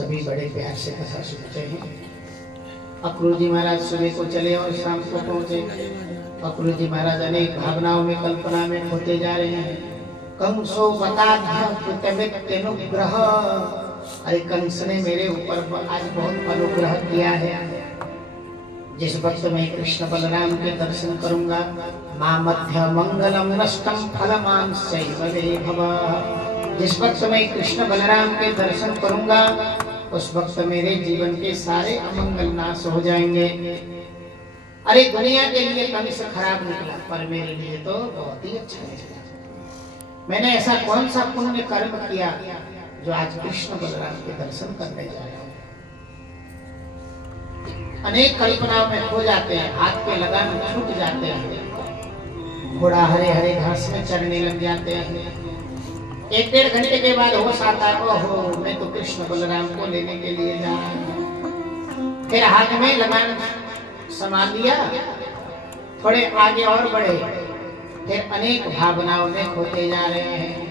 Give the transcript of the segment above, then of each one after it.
सभी बड़े प्यार से कथा सुनते हैं। अक्रूर जी महाराज सुबह को चले और शाम को पहुंचे। अक्रूर जी महाराज अनेक भावनाओं में कल्पना में होते जा रहे हैं। कंसो बतानुग्रह, अरे कंस ने मेरे ऊपर आज बहुत अनुग्रह किया है। जिस वक्त मैं कृष्ण बलराम के दर्शन करूंगा, मां मध्य मंगलम नष्टम फलमांशैव भव। जिस वक्त मैं कृष्ण बलराम के दर्शन करूंगा, उस वक्त मेरे जीवन के सारे अमंगल नाश हो जाएंगे। अरे दुनिया के लिए कंस खराब निकला, पर मेरे लिए तो बहुत ही अच्छा निकला। मैंने ऐसा कौन सा पुण्य कर्म किया जो आज कृष्ण बलराम के दर्शन करने जा रहा हूं। अनेक कल्पनाओं में खो जाते हैं, हाथ पे लगाम छूट जाते हैं, घोड़ा हरे हरे घास में चढ़ने लग जाते हैं। एक डेढ़ घंटे के बाद होश आता है, ओहो मैं तो कृष्ण बलराम को लेने के लिए जा रहा हूं। फिर हाथ में लगाम संभाल लिया, थोड़े आगे और बढ़े, फिर अनेक भावनाओं में खोते जा रहे हैं।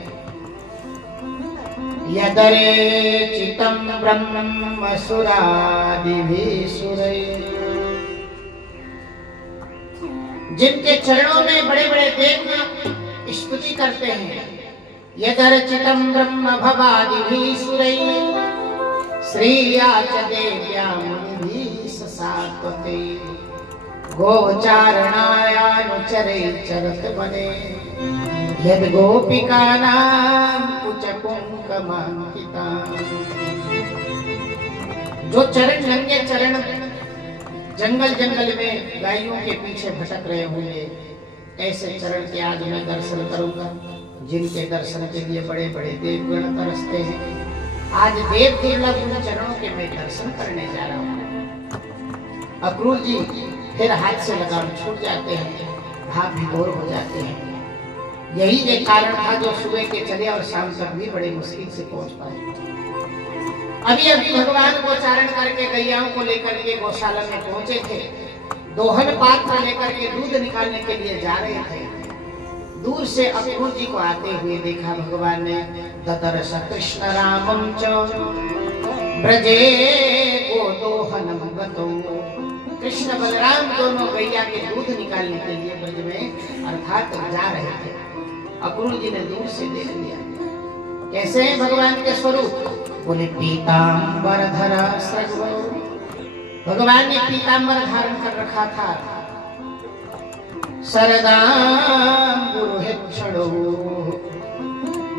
यदरे चितम ब्रह्म सुरादिभिः सुरैः, जिनके चरणों में बड़े बड़े देव स्तुति करते हैं। यदर्चितम ब्रह्म भवादिभिः सुरैः, श्रिया च देव्या मुनिभिः ससात्वते, गोचारणायानुचरे चरत बने, यद गोपिकानां कुचकुंकमांकिता। जो चरण नंगे चरण जंगल जंगल में गायों के पीछे भटक रहे होंगे, ऐसे चरण के आज मैं दर्शन करूंगा। जिनके दर्शन के लिए बड़े बड़े देवगण तरसते हैं, आज देव दुर्लभ उन चरणों के मैं दर्शन करने जा रहा हूँ। अक्रूर जी फिर हाथ से लगाम छूट जाते हैं, भाव विभोर हो जाते हैं। यही एक कारण था जो सुबह के चले और शाम तक भी बड़े मुश्किल से पहुंच पाए। अभी अभी भगवान को चारण करके गैयाओं को लेकर के गौशाला में पहुंचे थे। दोहन पात्र लेकर के दूध निकालने के लिए जा रहे थे। दूर से अक्रूर जी को आते हुए देखा भगवान ने। ददर्श कृष्ण रामं च ब्रजे गोदोहनम गतो। कृष्ण बलराम दोनों गैया के दूध निकालने के लिए ब्रज में अर्थात जा रहे थे। अक्रूर जी ने दूर से देख लिया। कैसे है भगवान के स्वरूप? बोले पीतांबर धरा सर्व। भगवान ने पीतांबर धारण कर रखा था। सरदांबुरुहेक्षणो,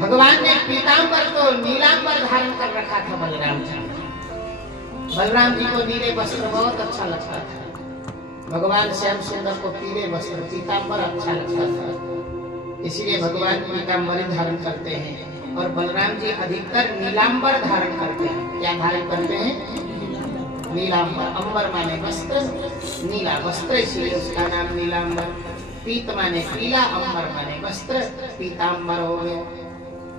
भगवान ने पीतांबर को नीलांबर धारण कर रखा था। बलराम जी को नीले वस्त्र बहुत अच्छा लगता था। भगवान श्याम सुंदर को पीले वस्त्र पीतांबर अच्छा लगता था, इसलिए भगवान पीतांबर धारण करते हैं। और बलराम जी अधिकतर नीलांबर धारण करते हैं। क्या धारण करते हैं? नीलांबर। अंबर माने वस्त्र, नीला वस्त्र, इसलिए उसका नाम नीलांबर। पीत माने पीला, अंबर माने वस्त्र, पीतांबर हो गया।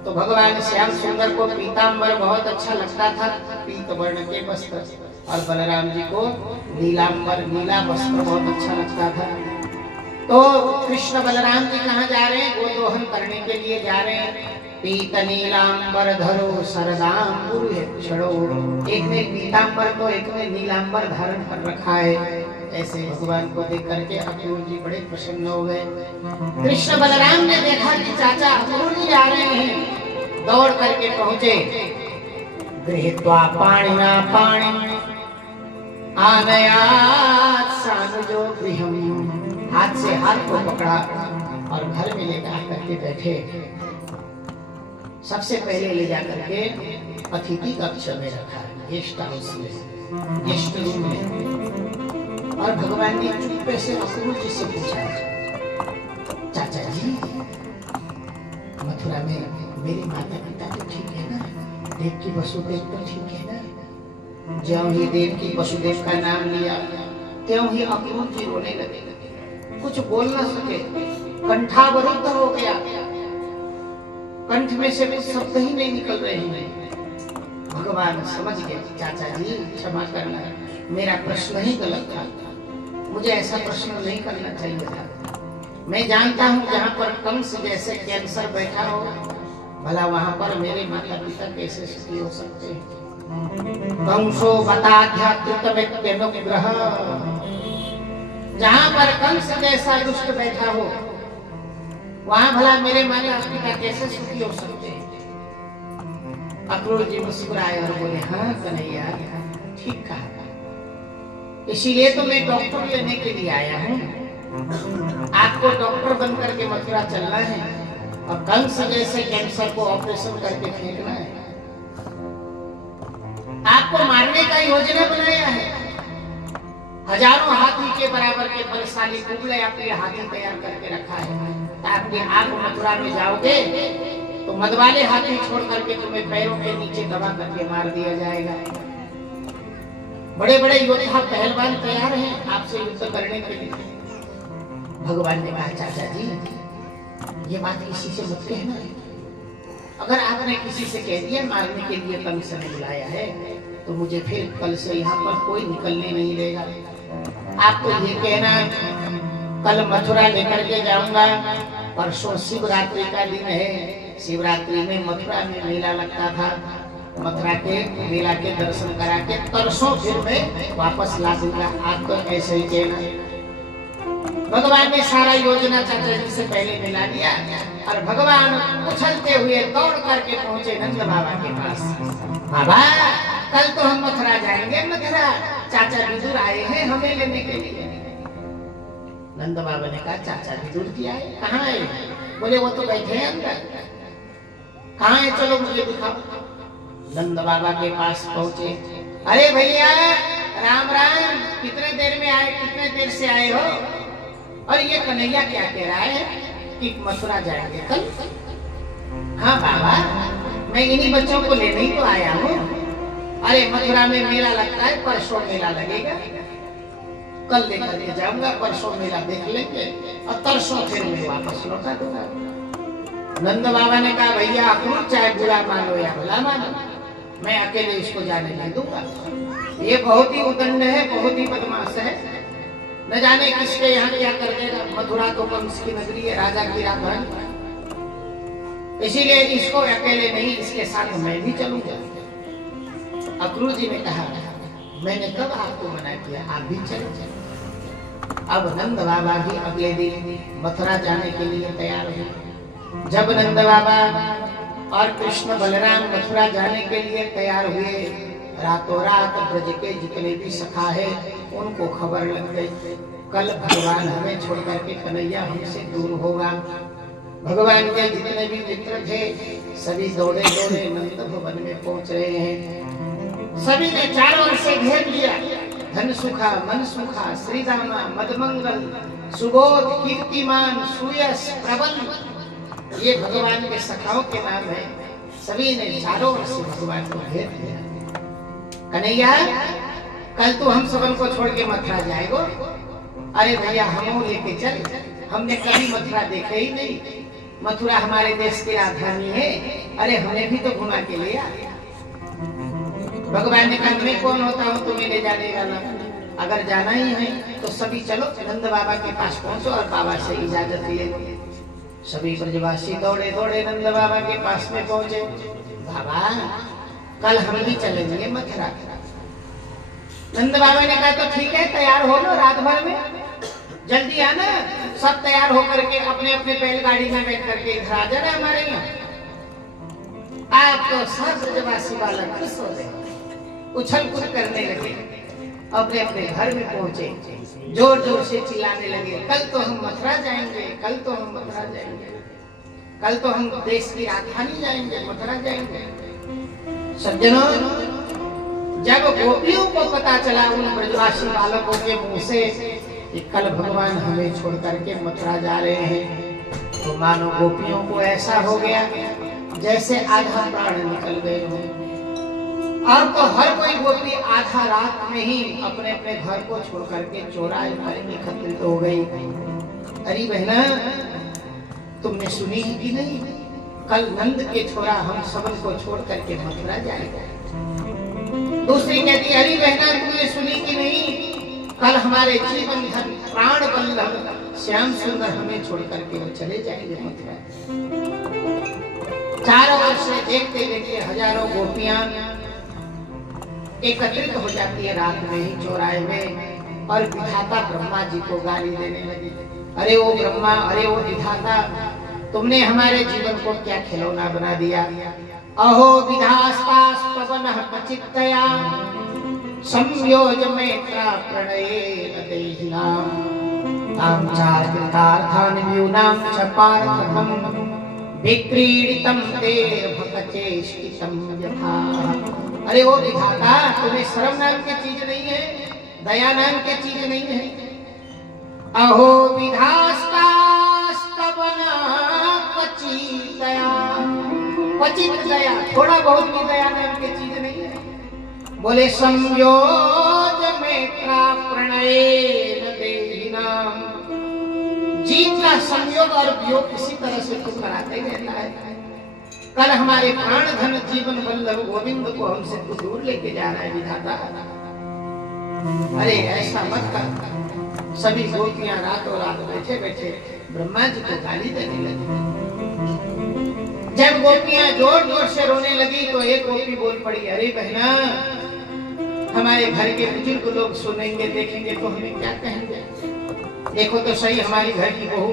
तो भगवान श्याम सुंदर को पीतांबर बहुत अच्छा लगता था, पीत वर्ण के वस्त्र। और बलराम जी को नीलांबर, नीला वस्त्र बहुत अच्छा लगता था। तो कृष्ण बलराम जी कहाँ जा रहे हैं? गोदोहन करने के लिए जा रहे हैं। पीत नीलांबर धरो सरदांबुरुहेक्षणो। एक ने पीतांबर तो एक ने नीलांबर धारण कर रखा है। ऐसे भगवान को देख करके अक्रूर जी बड़े प्रसन्न हो गए। कृष्ण बलराम ने देखा कि चाचा अक्रूर जी आ रहे हैं, दौड़ करके पहुंचे। गृहीत्वा पाणिना पाणिं आनयात् सानुजो गृहम्। हाथ से हाथ को पकड़ा और घर में लेकर करके बैठे। सबसे पहले ले जाकर के अतिथि कक्ष में रखा, गेस्ट हाउस में, गेस्ट रूम में। और भगवान ने चुप्पे से अक्रूर जी से पूछा, चाचा जी मथुरा में मेरे माता पिता तो ठीक है ना? देवकी वसुदेव तो ठीक है ना? ज्यों ही देवकी वसुदेव का नाम लिया त्यों ही अक्रूर जी रोने लगे। कुछ बोल ना सके, कंठावरुद्ध हो गया, कंठ में से कुछ शब्द ही नहीं निकल रहे हैं। भगवान समझ गए, चाचा जी क्षमा करना, मेरा प्रश्न ही गलत था, मुझे ऐसा प्रश्न नहीं करना चाहिए था। मैं जानता हूँ जहाँ पर कंस जैसे कैंसर बैठा हो, भला वहाँ पर मेरे माता पिता कैसे सुखी हो सकते हैं? कंसो बताध्यात्मनुग्रह, जहां पर कंस जैसा दुष्ट बैठा हो वहां भला मेरे माता पिता कैसे सुखी हो सकते हैं। अक्रूर जी मुस्कुराए और बोले, हाँ कन्हैया ठीक कहा, इसीलिए तो मैं डॉक्टर लेने के लिए आया हूँ। आपको डॉक्टर बन करके मथुरा चलना है और कंस जैसे कैंसर को ऑपरेशन करके फेंकना है। आपको मारने का योजना बनाया है। हजारों हाथी के बराबर के बलशाली कुबले आपके हाथी तैयार करके रखा है, ताकि आप मथुरा में जाओगे तो मदवाले हाथी छोड़ करके तुम्हें पैरों के नीचे दबा करके मार दिया जाएगा। बड़े बड़े योद्धा पहलवान तैयार हैं आपसे युद्ध करने के लिए। भगवान ने कहा, चाचा जी ये बात किसी से मत कहना, अगर आपने किसी से कह दिया मारने के लिए कंस ने बुलाया है तो मुझे फिर कल से यहाँ पर कोई निकलने नहीं देगा। आपको ये कहना, कल मथुरा लेकर के जाऊंगा, परसों शिवरात्रि का दिन है, शिवरात्रि में मथुरा में मेला लगता था, मथुरा के मेला के दर्शन करा के तरसों फिर मैं वापस ला दूंगा। आप तो ऐसे ही कहना। भगवान ने सारा योजना चाचा जी से पहले मिला दिया और भगवान उछलते हुए दौड़ करके पहुंचे नंद बाबा के पास। बाबा कल तो हम मथुरा जाएंगे, मथुरा चाचा विदुर आए हैं हमें लेने के लिए। नंद बाबा ने कहा, चाचा विदुर जी आए, कहाँ आए? बोले वो तो बैठे हैं अंदर। कहाँ है, चलो मुझे दिखाओ। नंद बाबा के पास पहुंचे। अरे भैया राम राम, कितने देर में आए, कितने देर से आए हो? और ये कन्हैया क्या कह रहा है कि मथुरा जाएंगे कल? हाँ बाबा मैं इन्हीं बच्चों को लेने ही तो आया हूँ। अरे मथुरा में मेला लगता है, परसों मेला लगेगा, कल लेकर के जाऊंगा, परसों मेला देख लेंगे और तरसों फिर मैं वापस लौटा दूंगा। नंद बाबा ने कहा, भैया अक्रूर चाहे बुरा मानो या भला मानो, मैं अकेले इसको जाने नहीं दूंगा। ये बहुत ही उदंड है, बहुत ही बदमाश है, न जाने किसके यहाँ क्या कर देगा। मथुरा तो कंस की नगरी है, राजा की राजधानी, इसीलिए इसको अकेले नहीं, इसके साथ मैं भी चलूंगा। अक्रूर जी ने कहा, मैंने कब आपको मना किया, आप भी चले। अब नंद बाबा भी अगले दिन मथुरा जाने के लिए तैयार हुए। जब नंद बाबा और कृष्ण बलराम मथुरा जाने के लिए तैयार हुए, रातों रात ब्रज के जितने भी सखा है उनको खबर लग गई, कल भगवान हमें छोड़ करके कन्हैया हमसे दूर होगा। भगवान के जितने भी मित्र थे सभी दौड़े दौड़े नंद भवन में पहुंच रहे हैं। सभी ने चारों ओर से घेर लिया। धन सुखा, मन सुखा, श्रीदामा, मदमंगल, सुबोध, कीर्तिमान, सुयश, प्रबल, ये भगवान के सखाओं के नाम है। सभी ने चारों ओर से भगवान को घेर लिया। कन्हैया कल तो हम सबन को छोड़ के मथुरा जाएगो। अरे भैया हम लेके चल, हमने कभी मथुरा देखे ही नहीं, मथुरा हमारे देश की राजधानी है, अरे हमें भी तो घुमा के ले आ। भगवान ने कहा, मैं कौन होता हूँ तुम्हें ले जाने वाला, अगर जाना ही है तो सभी चलो नंद बाबा के पास पहुंचो और बाबा से इजाजत ले। सभी ब्रजवासी दौड़े दौड़े नंद बाबा के पास में पहुंचे। बाबा कल हम भी चलेंगे मथुरा। नंद बाबा ने कहा, तो ठीक है तैयार हो लो, रात भर में जल्दी आना। सब तैयार होकर के अपने अपने बैलगाड़ी में बैठ करके इधर आ जाना हमारे यहाँ। आप तो सब ब्रजवासी बालक खुश हो गए, उछल कूद करने लगे, अपने अपने घर में पहुंचे, जोर जोर से चिल्लाने लगे, कल तो हम मथुरा जाएंगे, कल तो हम मथुरा जाएंगे, कल तो हम देश की राजधानी जाएंगे, मथुरा जाएंगे। सज्जनों जब गोपियों को पता चला उन ब्रजवासी बालकों के मुंह से कि कल भगवान हमें छोड़ करके मथुरा जा रहे हैं, तो मानो गोपियों को ऐसा हो गया जैसे आधा प्राण निकल गए हों। अब तो हर कोई गोपी आधा रात में ही अपने अपने घर को छोड़ करके चौराहे पर एकत्रित हो गई। अरे बहना तुमने सुनी है कि नहीं, कल नंद के छोरा हम सबन को छोड़ करके मथुरा जाएगा। दूसरी कहती, अरे बहना तुमने सुनी कि नहीं, कल हमारे जीवन धन प्राण बल्लभ श्याम सुंदर हमें छोड़ करके वो चले जाएंगे मथुरा। चारों ओर से देखते देखते हजारों गोपियां एकत्रित हो जाती है रात में ही चौराहे में, और विधाता ब्रह्मा जी को गाली देने लगी। अरे ओ ब्रह्मा, अरे ओ विधाता, तुमने हमारे जीवन को क्या खिलौना बना दिया। अहो विधास्तास पवनः पचित्तया संयोज मेत्रा प्रणयेन देहिनां तां चार्कृतार्थान् न्यूनां च पार्थकं विक्रीडितं ते भक्तचेष्टितं यथा। अरे ओ विधाता, तुम्हें शर्म नाम की चीज नहीं है, दया नाम की चीज नहीं है। अहो विधास्तास्तवनः पचित्तया, पचित दया, थोड़ा बहुत भी दया नाम की चीज नहीं है। बोले संयोज मेत्रा प्रणयेन देहिनां, जीव का संयोग और वियोग किसी तरह से तो कराते ही रहता है। कल हमारे प्राण धन जीवन वल्लभ गोविंद को हमसे तो दूर लेके जा रहा है विधाता। अरे ऐसा मत कर। सभी गोपियां रातों रात बैठे बैठे ब्रह्मा जी को गाली देने लगी। जब गोपियां जोर जोर से रोने लगी तो एक गोपी बोल पड़ी, अरे बहना, हमारे घर के बुजुर्ग लोग सुनेंगे देखेंगे तो हमें क्या कहेंगे। देखो तो सही, हमारी घर की बहू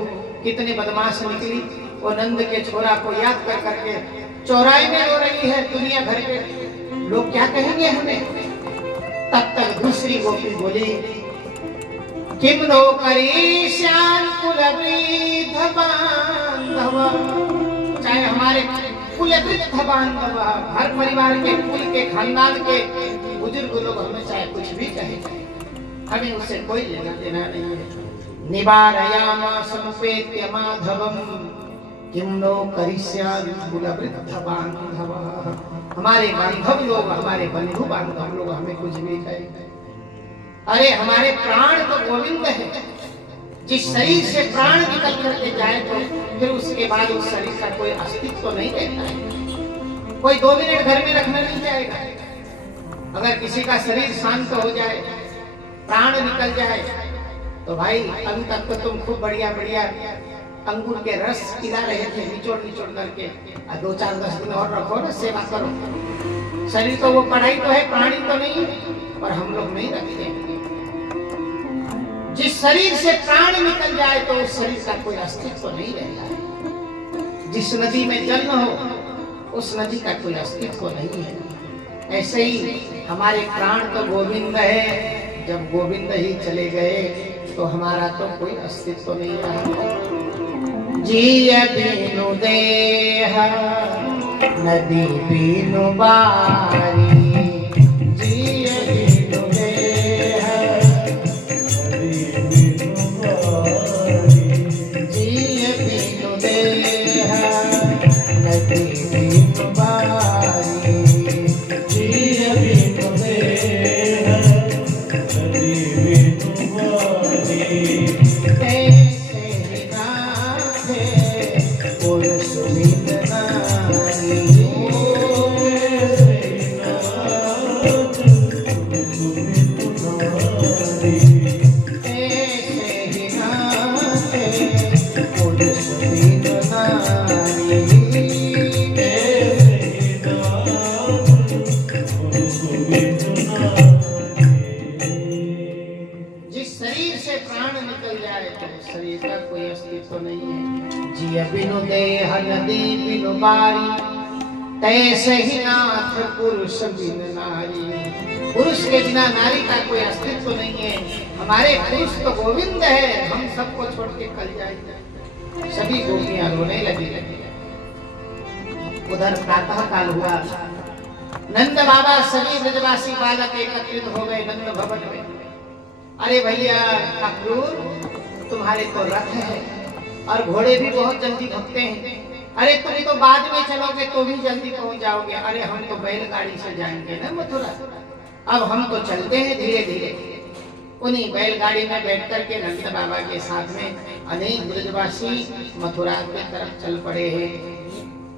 कितने बदमाश निकली। वो नंद के छोरा को याद कर करके चौराहे में रो रही है, दुनिया भर के लोग क्या कहेंगे हमें। तब तक दूसरी गोपी बोली, किम नो करीष्यान कुलवृद्ध बांधव, चाहे हमारे कुलवृद्ध बांधव, हर परिवार के कुल के खानदान के बुजुर्ग लोग हमें चाहे कुछ भी कहे, हमें उससे कोई लेना देना नहीं है। निवारयामास समुपेत्य माधवम किम नो करिष्यान कुलवृद्ध बांधव, हमारे बांधव लोग, हमारे बंधु बांधव लोग हमें कुछ भी कहे। अरे हमारे प्राण तो गोविंद है, जिस शरीर से प्राण निकल करके जाए तो फिर उसके बाद उस शरीर का कोई अस्तित्व तो नहीं रहता है। कोई 2 मिनट घर में रखना नहीं चाहेगा। अगर किसी का शरीर शांत हो जाए, प्राण निकल जाए, तो भाई अभी तक तो तुम खूब बढ़िया बढ़िया अंगूर के रस पिला रहे थे निचोड़ निचोड़ करके, 2-4-10 दिन और रखो ना, सेवा करो। शरीर तो वो पढ़ाई तो है, प्राणी तो नहीं, पर हम लोग नहीं रखते। जिस शरीर से प्राण निकल जाए तो उस शरीर का कोई अस्तित्व तो नहीं रहता है। जिस नदी में जल न हो उस नदी का कोई अस्तित्व तो नहीं है। ऐसे ही हमारे प्राण तो गोविंद है, जब गोविंद ही चले गए तो हमारा तो कोई अस्तित्व तो नहीं रहा। जिय बिनु देह नदी बिनु बारी, बिनु देह नदी बिनु बारी, तैसे ही नाथ पुरुष बिन नारी। पुरुष के बिना नारी का कोई अस्तित्व नहीं है। हमारे पुरुष तो गोविंद है, हम सबको छोड़ के कल जाएंगे। सभी गोपियां रोने लगी। उधर प्रातः काल हुआ, नंद बाबा सभी ब्रजवासी बालक एकत्रित हो गए नंद भवन में। अरे भैया अक्रूर, तुम्हारे तो रथ है और घोड़े भी बहुत जल्दी भगते हैं। अरे तुम तो बाद में चलोगे तो भी जल्दी पहुंच जाओगे। अरे हम तो बैलगाड़ी से जाएंगे ना मथुरा, अब हम तो चलते हैं धीरे धीरे। उन्हीं बैलगाड़ी में बैठ कर के नंद बाबा के साथ में अनेक ब्रजवासी मथुरा की तरफ चल पड़े हैं।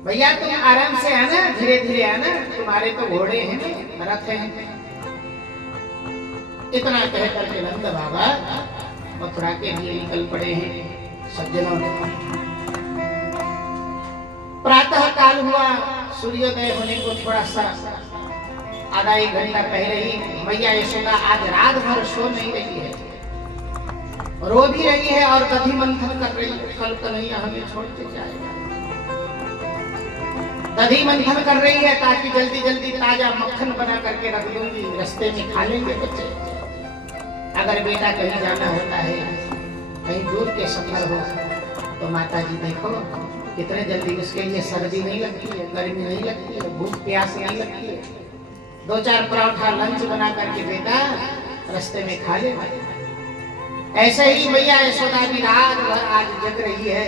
भैया तुम आराम से आना, धीरे धीरे आना, तुम्हारे तो घोड़े हैं, रथ हैं। इतना कह करके नंद बाबा मथुरा के लिए निकल पड़े हैं। सज्जनों, प्रातः काल हुआ, सूर्योदय होने को थोड़ा सा आधा एक घंटा पहले ही मैया यशोदा आज रात भर सो नहीं रही है, रो भी रही है और दधि मंथन कर रही है। कल कन्हैया हमें छोड़ के जाएगा, दधि मंथन कर रही है ताकि जल्दी जल्दी ताजा मक्खन बना करके रख दूंगी, रास्ते में खा लेंगे बच्चे। अगर बेटा कहीं जाना होता है, कहीं दूर के सफर हो, तो माता जी देखो कितने जल्दी उसके लिए सर्दी नहीं लगती है, गर्मी नहीं लगती है, भूख प्यास नहीं लगती है। 2-4 पराठा लंच बना करके बेटा रास्ते में खा ले। ऐसे ही मैया यशोदा भी रात भर आज जग रही है,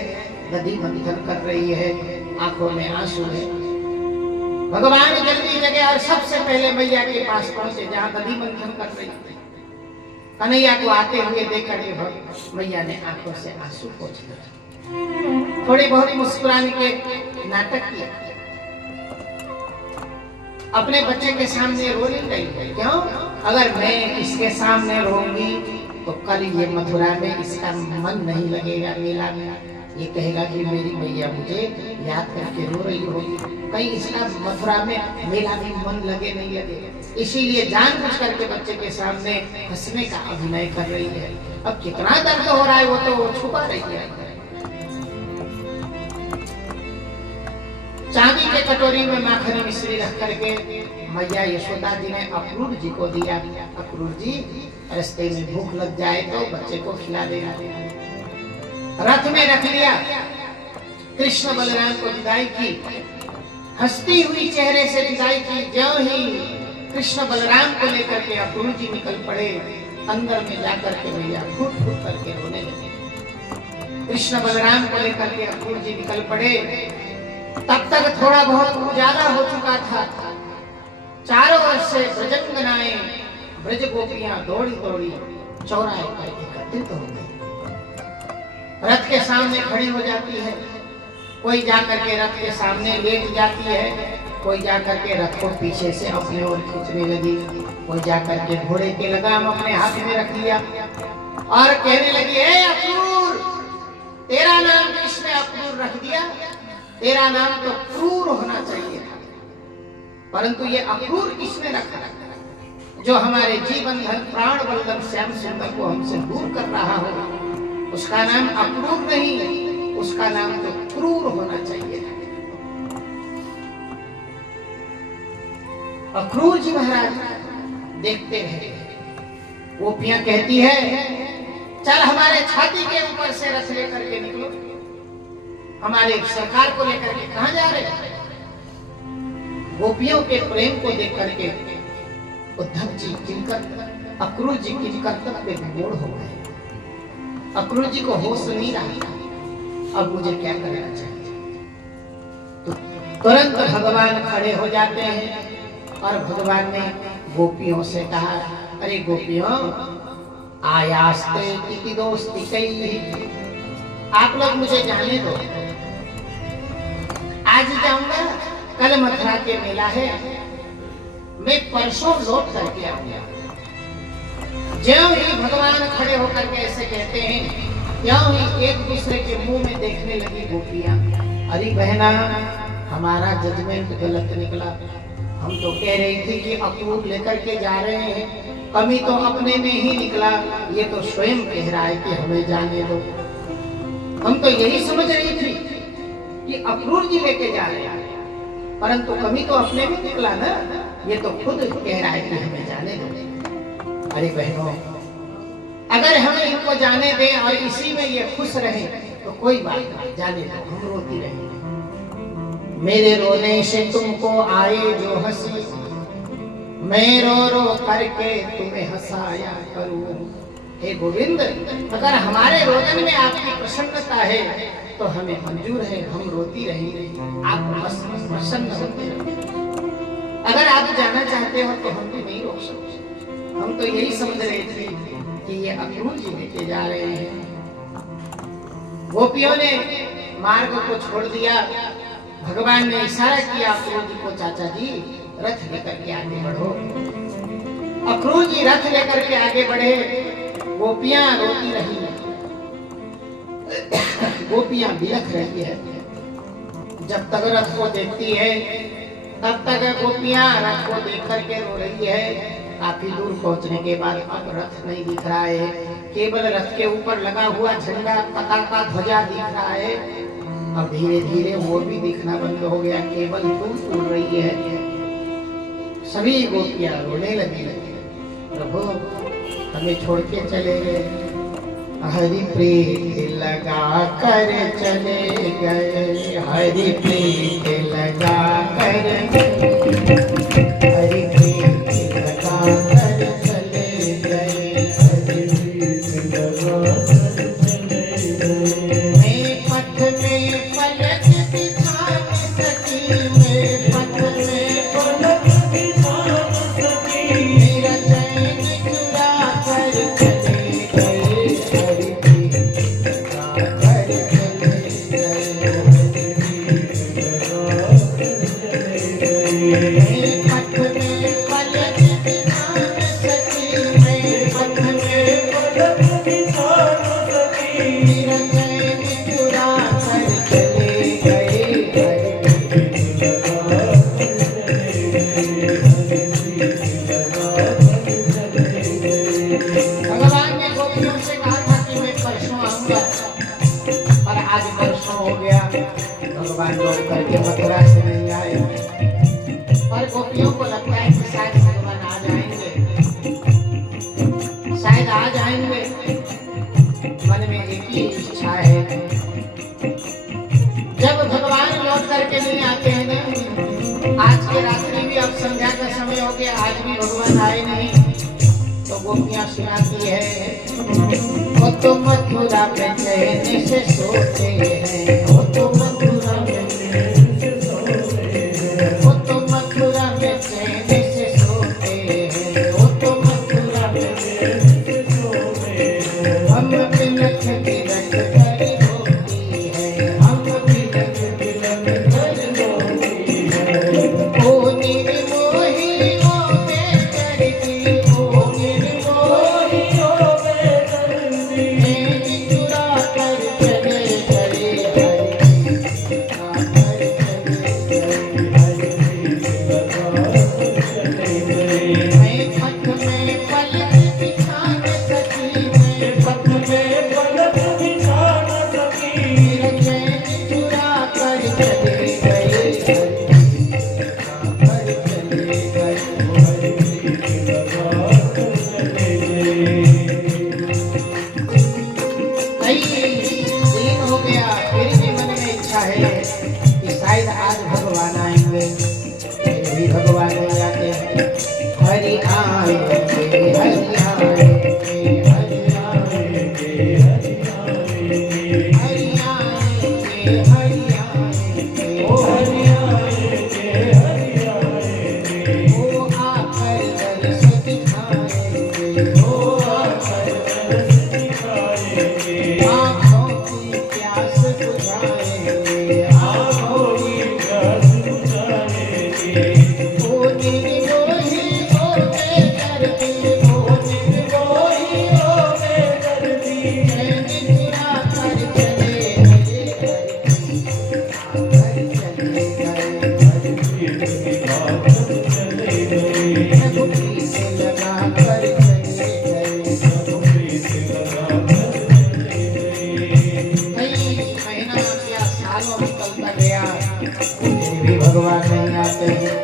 दधि मंथन कर रही है, आंखों में आंसू है। भगवान जल्दी जगे और सबसे पहले मैया के पास पहुंचे जहां दधि मंथन कर रही थी। कन्हैया को आते हुए देख करके मैया ने आंखों से आंसू पोंछ दिए, थोड़ी बहुत मुस्कुराने के नाटक किया। अपने बच्चे के सामने रो नहीं रही है, क्यों? अगर मैं इसके सामने रोऊंगी तो कल ये मथुरा में इसका मन नहीं लगेगा, मेला में ये कहेगा कि मेरी मैया मुझे याद करके रो रही होगी, कहीं इसका मथुरा में मेला भी मन लगे नहीं लगे। इसीलिए जानबूझ करके बच्चे के सामने हंसने का अभिनय कर रही है। अब कितना दर्द हो रहा है वो तो वो छुपा रही है। चांदी के कटोरी में माखन मिश्री रख करके मैया यशोदा जी ने अक्रूर जी को दिया। अक्रूर जी रास्ते में भूख लग जाए तो बच्चे को खिला देना। रथ में रख लिया, कृष्ण बलराम को विदाई की, हंसती हुई चेहरे से विदाई की। ज्यों ही कृष्ण बलराम को लेकर के अक्रूर जी निकल पड़े, अंदर में जाकर के मैया फूट फूट करके रोने लगे। कृष्ण बलराम को लेकर के अक्रूर जी निकल पड़े। तब तक थोड़ा बहुत उजाला हो चुका था। चारों ओर से ब्रजंगनाएं, ब्रज गोपियां दौड़ी दौड़ी चौराहे पर एकत्रित हो गई। रथ के सामने खड़ी हो जाती है, कोई जाकर के रथ के सामने लेट जाती है, कोई जाकर के रथ को पीछे से अपने ओर खींचने लगी, कोई जाकर के घोड़े के लगाम अपने हाथ में रख लिया और कहने लगी, हे अक्रूर, तेरा नाम किसने अक्रूर रख दिया? तेरा नाम तो क्रूर होना चाहिए था, परंतु ये अक्रूर किसने रखा? जो हमारे जीवन धन प्राण वल्लभ श्याम सुंदर को हमसे दूर कर रहा हो, उसका नाम अक्रूर नहीं, उसका नाम तो क्रूर होना चाहिए था। अक्रूर जी महाराज देखते रहे। गोपियां कहती है, चल हमारे छाती के ऊपर से रथ लेकर के निकलो। हमारे सरकार को लेकर के कहां जा रहे? गोपियों के प्रेम को देख करके उद्धव जी किंकर अक्रूर जी की कर्तव्य में विमूढ़ हो गए। अक्रूर जी को होश नहीं रहा, अब मुझे क्या करना चाहिए? तो तुरंत भगवान खड़े हो जाते हैं और भगवान ने गोपियों से कहा, अरे गोपियों, आयास्ते इति दोस्ती कई, आप लोग मुझे जाने दो। आज जाऊंगा, कल मथुरा के मेला है, मैं परसों लौट करके आऊंगा। ज्यों ही भगवान खड़े होकर के ऐसे कहते हैं, त्यों ही एक दूसरे के मुंह में देखने लगी गोपियां। अरे बहना, हमारा जजमेंट गलत निकला। हम तो कह रही थी कि अक्रूर लेकर के जा रहे हैं, कमी तो अपने में ही निकला, ये तो स्वयं कह रहा है कि हमें जाने दो। हम तो यही समझ रही थी कि अक्रूर जी लेके जा रहे हैं, परंतु कमी तो अपने में निकला ना, ये तो खुद कह रहा है कि हमें जाने दो। अरे बहनों, अगर हमें इनको जाने दें और इसी में ये खुश रहे तो कोई बात नहीं, जाने दो, हम रोती रहेंगे। मेरे रोने से तुमको आए जो हंसी, मैं रो रो करके तुम्हें हंसाया करूं। हे गोविंद, अगर हमारे रोदन में आपकी प्रसन्नता है तो हमें मंजूर है, हम रोती रहेंगे, आप बस प्रसन्न होते रहिए। अगर आप जाना चाहते हो तो हम भी नहीं रोक सकते। हम तो यही समझ रहे थे कि ये अक्रूर जी लेके जा रहे हैं। गोपियों ने मार्ग को छोड़ दिया। भगवान ने इशारा किया अक्रूर जी को, चाचा जी रथ लेकर के आगे बढ़ो। अक्रूर जी रथ लेकर के आगे बढ़े। गोपियां रोती रही, गोपियां बिलख रही है। जब तक रथ को देखती है तब तक गोपियां रथ को देख करके रो रही है। काफी दूर पहुंचने के बाद अब रथ नहीं दिख रहा है, केवल रथ के ऊपर लगा हुआ झंडा, पताका, ध्वजा दिख रहा है। अब धीरे धीरे वो भी दिखना बंद हो गया, केवल धूप उड़ रही है। सभी गोपियां रोने लगी, प्रभु हमें छोड़ के चले गए, हरि प्रीत लगा कर चले गए, हरि प्रीत लगा कर, हरि प्रीत लगा कर चले गए, हरि प्रीत लगा कर चले गए। मैं पथ में पलक दिखा न सकी, मैं पथ में पलक दिखा न सकी, मेरा चैन चुरा कर चले गए, हरि प्रीत लगा कर चले गए, हरि प्रीत लगा कर चले गए। मैं पथ में पलक दिखा न सकी, मैं पथ में पलक दिखा न सकी, मेरा चैन चुरा कर चले गए, हरि प्रीत लगा कर चले गए, हरि प्रीत लगा कर चले गए। भगवान ने गोपियों से कहा था कि मैं परसों आऊंगा, और आज परसों हो गया। भगवान लौट करके मथुरा से नहीं आए, और गोपियों को लगता है कि शायद भगवान आ जाएंगे, शायद आ जाएंगे। मन में एक ही इच्छा है, जब भगवान लौट करके नहीं आते हैं ना, आज की रात्रि भी अब संध्या का समय हो गया, आज भी भगवान आए नहीं, तो गोपियां सुनाती है, वो तो मथुरा में चैन से सोते हैं, वो तो मथुरा में चैन से सोते हैं, वो तो मथुरा में चैन से सोते हैं, वो तो मथुरा में चैन से सोते हैं। हम बिलख बिलख कर रोती है, हम बिलख बिलख कर रोती है, ओ निर्मोही ओ बेदर्दी, ओ निर्मोही ओ बेदर्दी, मैं चुरा कर चले गए, हरि प्रीत लगा कर चले गए, हरि प्रीत लगा कर चले गए। मैं पथ में पलक दिखा न सकी, मैं पथ में पलक दिखा न सकी, मेरा चैन चुरा कर चले गए, हरि प्रीत लगा कर चले गए, हरि प्रीत लगा कर चले गए। दिन हो गया, फिर भी मन में इच्छा है कि शायद आज भगवान आएंगे, फिर भी भगवान नहीं आते हैं। हरि आएंगे, हरि आएंगे, हरि आएंगे, हरि आएंगे, हरि आएंगे, हरि आएंगे, ओ हरि आएंगे, हरि आएंगे, ओ आकर दर्श दिखाएंगे, ओ आकर दर्श दिखाएंगे, आँखों की प्यास बुझाएंगे, आँखों की प्यास बुझाएंगे। ओ निर्मोही ओ बेदर्दी, ओ निर्मोही ओ बेदर्दी, चैन चुरा कर चले गए, हरि प्रीत लगा कर चले गए, हरि प्रीत लगा कर चले गए, प्रभु प्रीत लगा कर चले गए। कई महीना या सालों निकलता गया, फिर भी भगवान नहीं आते हैं।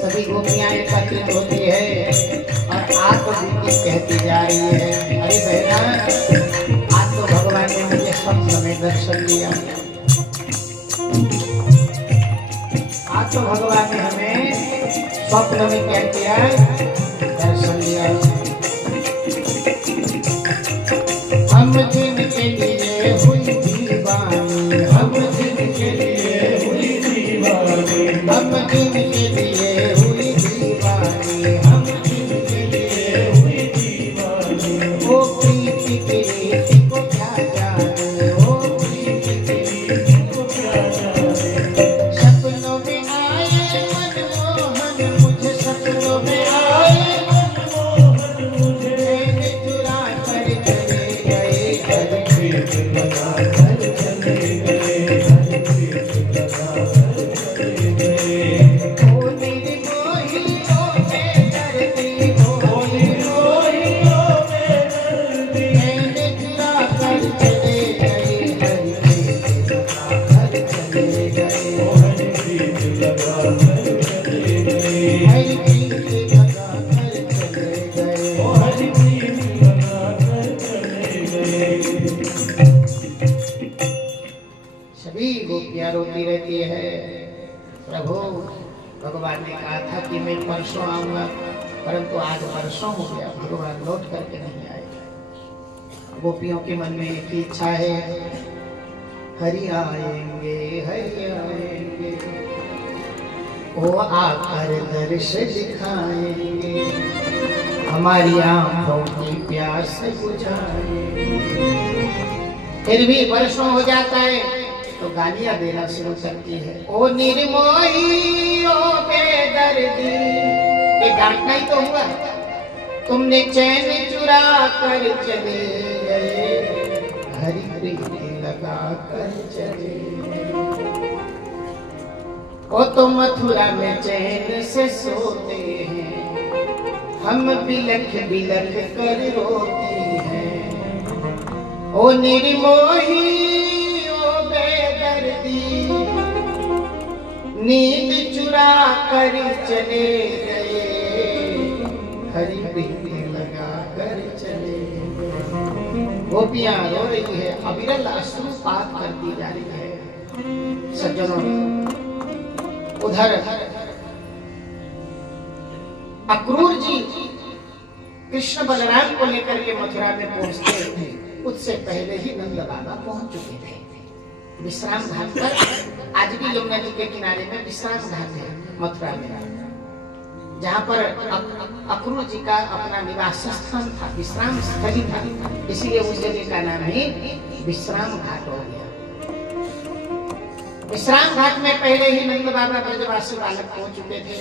सभी गोपियां एकत्रित होती है और आत्मबीती कहती जा रही है, अरे बहना, आज तो भगवान ने मुझे स्वप्न में दर्शन दिया, आज तो भगवान ने हमें स्वप्न में क्या किया, दर्शन दिया। हम जिनके लिए हुई दीवानी, हम जिनके लिए हुई दीवानी, हम जिनके लिए हुई दीवानी, हम जिनके लिए हुई दीवानी, वो प्रीति की रीति को क्या जाने, वो प्रीति की रीति को क्या जाने। सपनों में आए मनमोहन, मुझे सपनों में आए परसों आऊंगा, परंतु आज वर्षों हो गया भगवान लौट करके नहीं आए। गोपियों के मन में एक इच्छा है, हरि आएंगे हरि आएंगे, वो आकर दर्शन दिखाएंगे, हमारी आंखों की प्यास बुझाएंगे। फिर भी वर्षों हो जाता है तो गालियां देना शुरू करती है, ओ निर्मोही ओ बेदर्दी। ये डांटना ही तो हुआ, तुमने चैन चुरा कर चले गए, हरि प्रीति लगा कर चले गए। ओ तो मथुरा में चैन से सोते हैं, हम बिलख बिलख कर रोते हैं। ओ निर्मोही ओ बेदर्दी, नींद चुरा कर चले गए, हरि प्रीति लगा कर चले गए। गोपियां रो रही है, अविरल अश्रुपात करती जा रही है। सज्जनों, उधर अक्रूर जी कृष्ण बलराम को लेकर के मथुरा में पहुंचते थे, उससे पहले ही नंद बाबा पहुंच चुके थे विश्राम घाट पर। आज भी यमुना जी के किनारे में विश्राम घाट है मथुरा में, जहाँ पर अक्रूर जी का अपना निवास स्थान था, विश्राम स्थली था, इसलिए उस जगह का नाम ही विश्राम घाट हो गया। विश्राम घाट में पहले ही नंद बाबा ब्रजवासी बालक पहुंच चुके थे।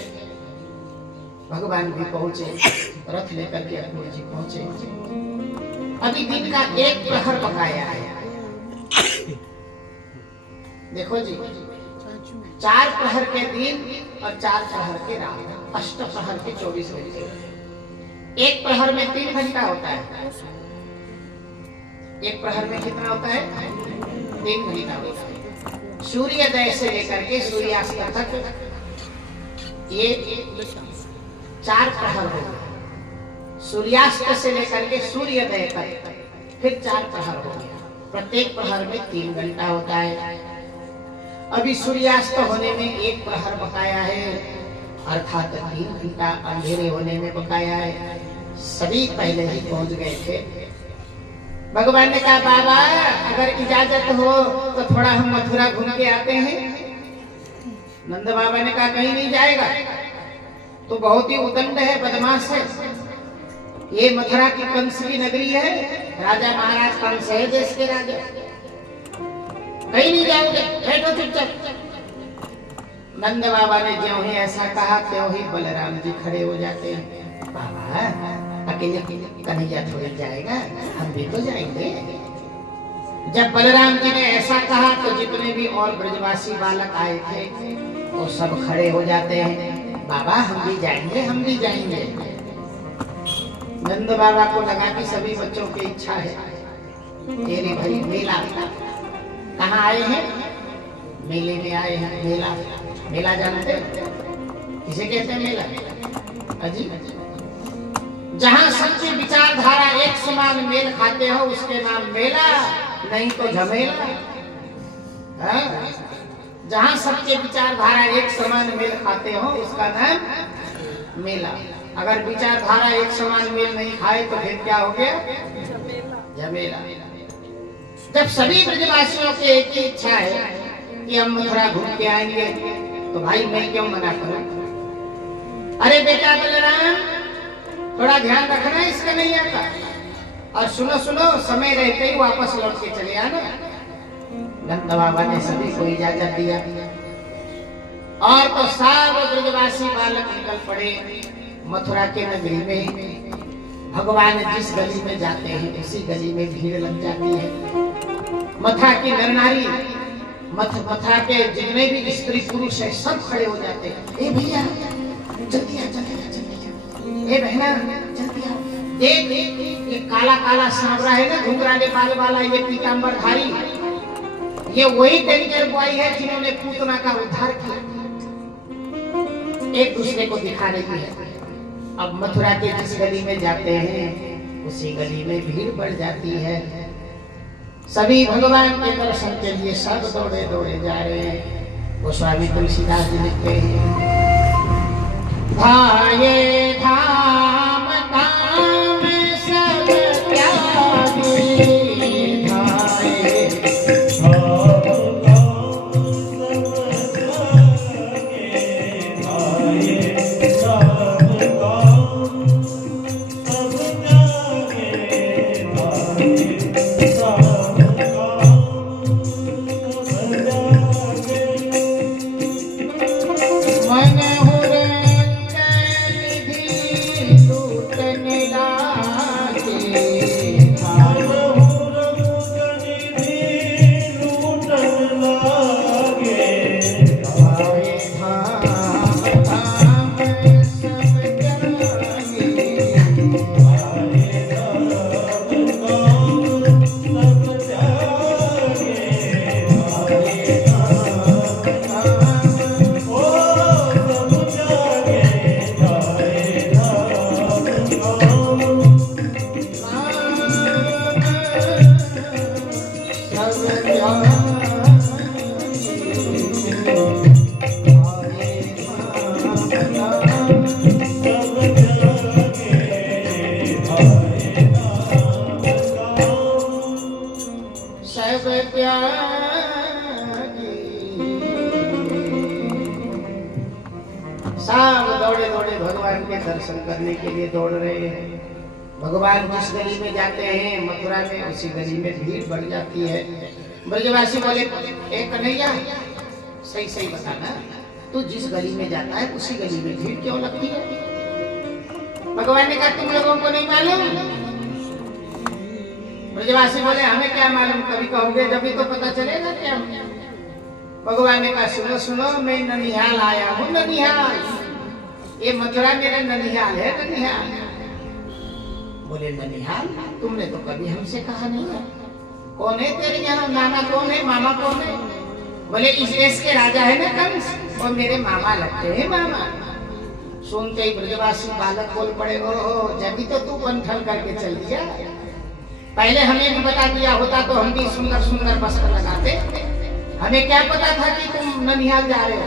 भगवान भी पहुंचे, रथ लेकर के अक्रूर जी पहुंचे। अभी दिन का एक प्रहर बकाया है। देखो जी, 4 प्रहर के दिन और 4 प्रहर के रात, अष्ट प्रहर के 24 घंटे। एक प्रहर में 3 घंटा होता है। एक प्रहर में कितना होता है? 3 घंटा होता है। सूर्योदय से लेकर के सूर्यास्त तक ये 4 प्रहर हो गया। सूर्यास्त से लेकर के सूर्योदय तक फिर 4 प्रहर हो गया। प्रत्येक प्रहर में 3 घंटा होता है। अभी सूर्यास्त होने में 1 प्रहर बकाया है, अर्थात 3 घंटा अंधेरे होने में बकाया है। सभी पहले ही पहुंच गए थे। भगवान ने कहा, बाबा अगर इजाजत हो तो थोड़ा हम मथुरा घूम के आते हैं। नंद बाबा ने कहा, कहीं नहीं जाएगा, तो बहुत ही उदंड है, बदमाश है। ये मथुरा की कंस की नगरी है, राजा महाराज कंस है देश के राजा, कहीं नहीं जाओगे, बैठो चुपचाप। नंद बाबा ने ज्यों ही ऐसा कहा त्यों ही बलराम जी खड़े हो जाते हैं। बाबा अकेले कन्हैया थोड़ी जाएगा, हम भी तो जाएंगे। जब बलराम जी ने ऐसा कहा तो जितने भी और ब्रजवासी बालक आए थे वो सब खड़े हो जाते हैं। बाबा हम भी जाएंगे, हम भी जाएंगे। नंद बाबा को लगा कि सभी बच्चों की इच्छा है। तेरे भाई मेला कहाँ आए हैं? मेले में आए हैं। मेला मेला जानते किसे कहते हैं? मेला अजी, जहाँ सबकी विचारधारा एक समान मेल खाते हो उसके नाम मेला, नहीं तो झमेला। जहाँ सबके विचारधारा एक समान मेल खाते हो उसका नाम मेला। अगर विचारधारा एक समान मेल नहीं खाए तो फिर क्या हो गया? झमेला। जब सभी ब्रजवासियों की एक ही इच्छा है कि हम मथुरा घूम के आएंगे, तो भाई मैं क्यों मना करूं? अरे बेटा बलराम, थोड़ा ध्यान रखना इस कन्हैया का, और सुनो सुनो, समय रहते ही वापस लौट के चले आना। नंद बाबा ने सभी को इजाजत दिया और तो सब ब्रजवासी बालक निकल पड़े मथुरा के नगरी में। भगवान जिस गली में जाते हैं उसी गली में भीड़ लग जाती है। मथुरा की नर नारी, मथुरा के जितने भी स्त्री पुरुष है सब खड़े हो जाते हैं। ए भैया जल्दी आ, जल्दी आ, जल्दी आ। ए बहना जल्दी आ, देख ये काला काला सांवरा है ना, घुंघराले बाल वाला, ये पीतांबरधारी, ये वही डेंजर बॉय है जिन्होंने पूतना का उद्धार किया। एक दूसरे को दिखा रही है। अब मथुरा के जिस गली में जाते हैं उसी गली में भीड़ बढ़ जाती है। सभी भगवान के दर्शन के लिए सब दौड़े दौड़े जा रहे हैं। गोस्वामी तुलसीदास जी लिखते हैं, धाये धाम धाम सब त्यागी, धाये सब दौड़े दौड़े भगवान के दर्शन करने के लिए दौड़ रहे हैं। भगवान जिस गली में जाते हैं मथुरा में, उसी गली में भीड़ बढ़ जाती है। ब्रजवासी बोले, एक कन्हैया सही सही बताना, तू जिस गली में जाता है उसी गली में भीड़ क्यों लगती है? भगवान ने कहा, तुम लोगों को नहीं मालूम? ब्रजवासी बोले, हमें क्या मालूम, कभी कहोगे जब भी तो पता चलेगा क्या। भगवान ने कहा, सुनो सुनो, मैं ननिहाल आया हूँ, ननिहाल, ये मथुरा मेरा ननिहाल है, ननिहाल। बोले, ननिहाल? तुमने तो कभी हमसे कहा नहीं है। कौन है तेरे यहाँ, नाना कौन है, मामा कौन है? बोले, इस देश के राजा है ना कंस, और मेरे मामा लगते हैं, मामा। सुनते ही ब्रजवासी बालक बोल पड़े, ओ जब तो तू बंधन करके चल दिया, पहले हमें भी बता दिया होता तो हम भी सुंदर सुंदर वस्त्र लगाते। हमें क्या पता था कि तुम ननिहाल जा रहे हो।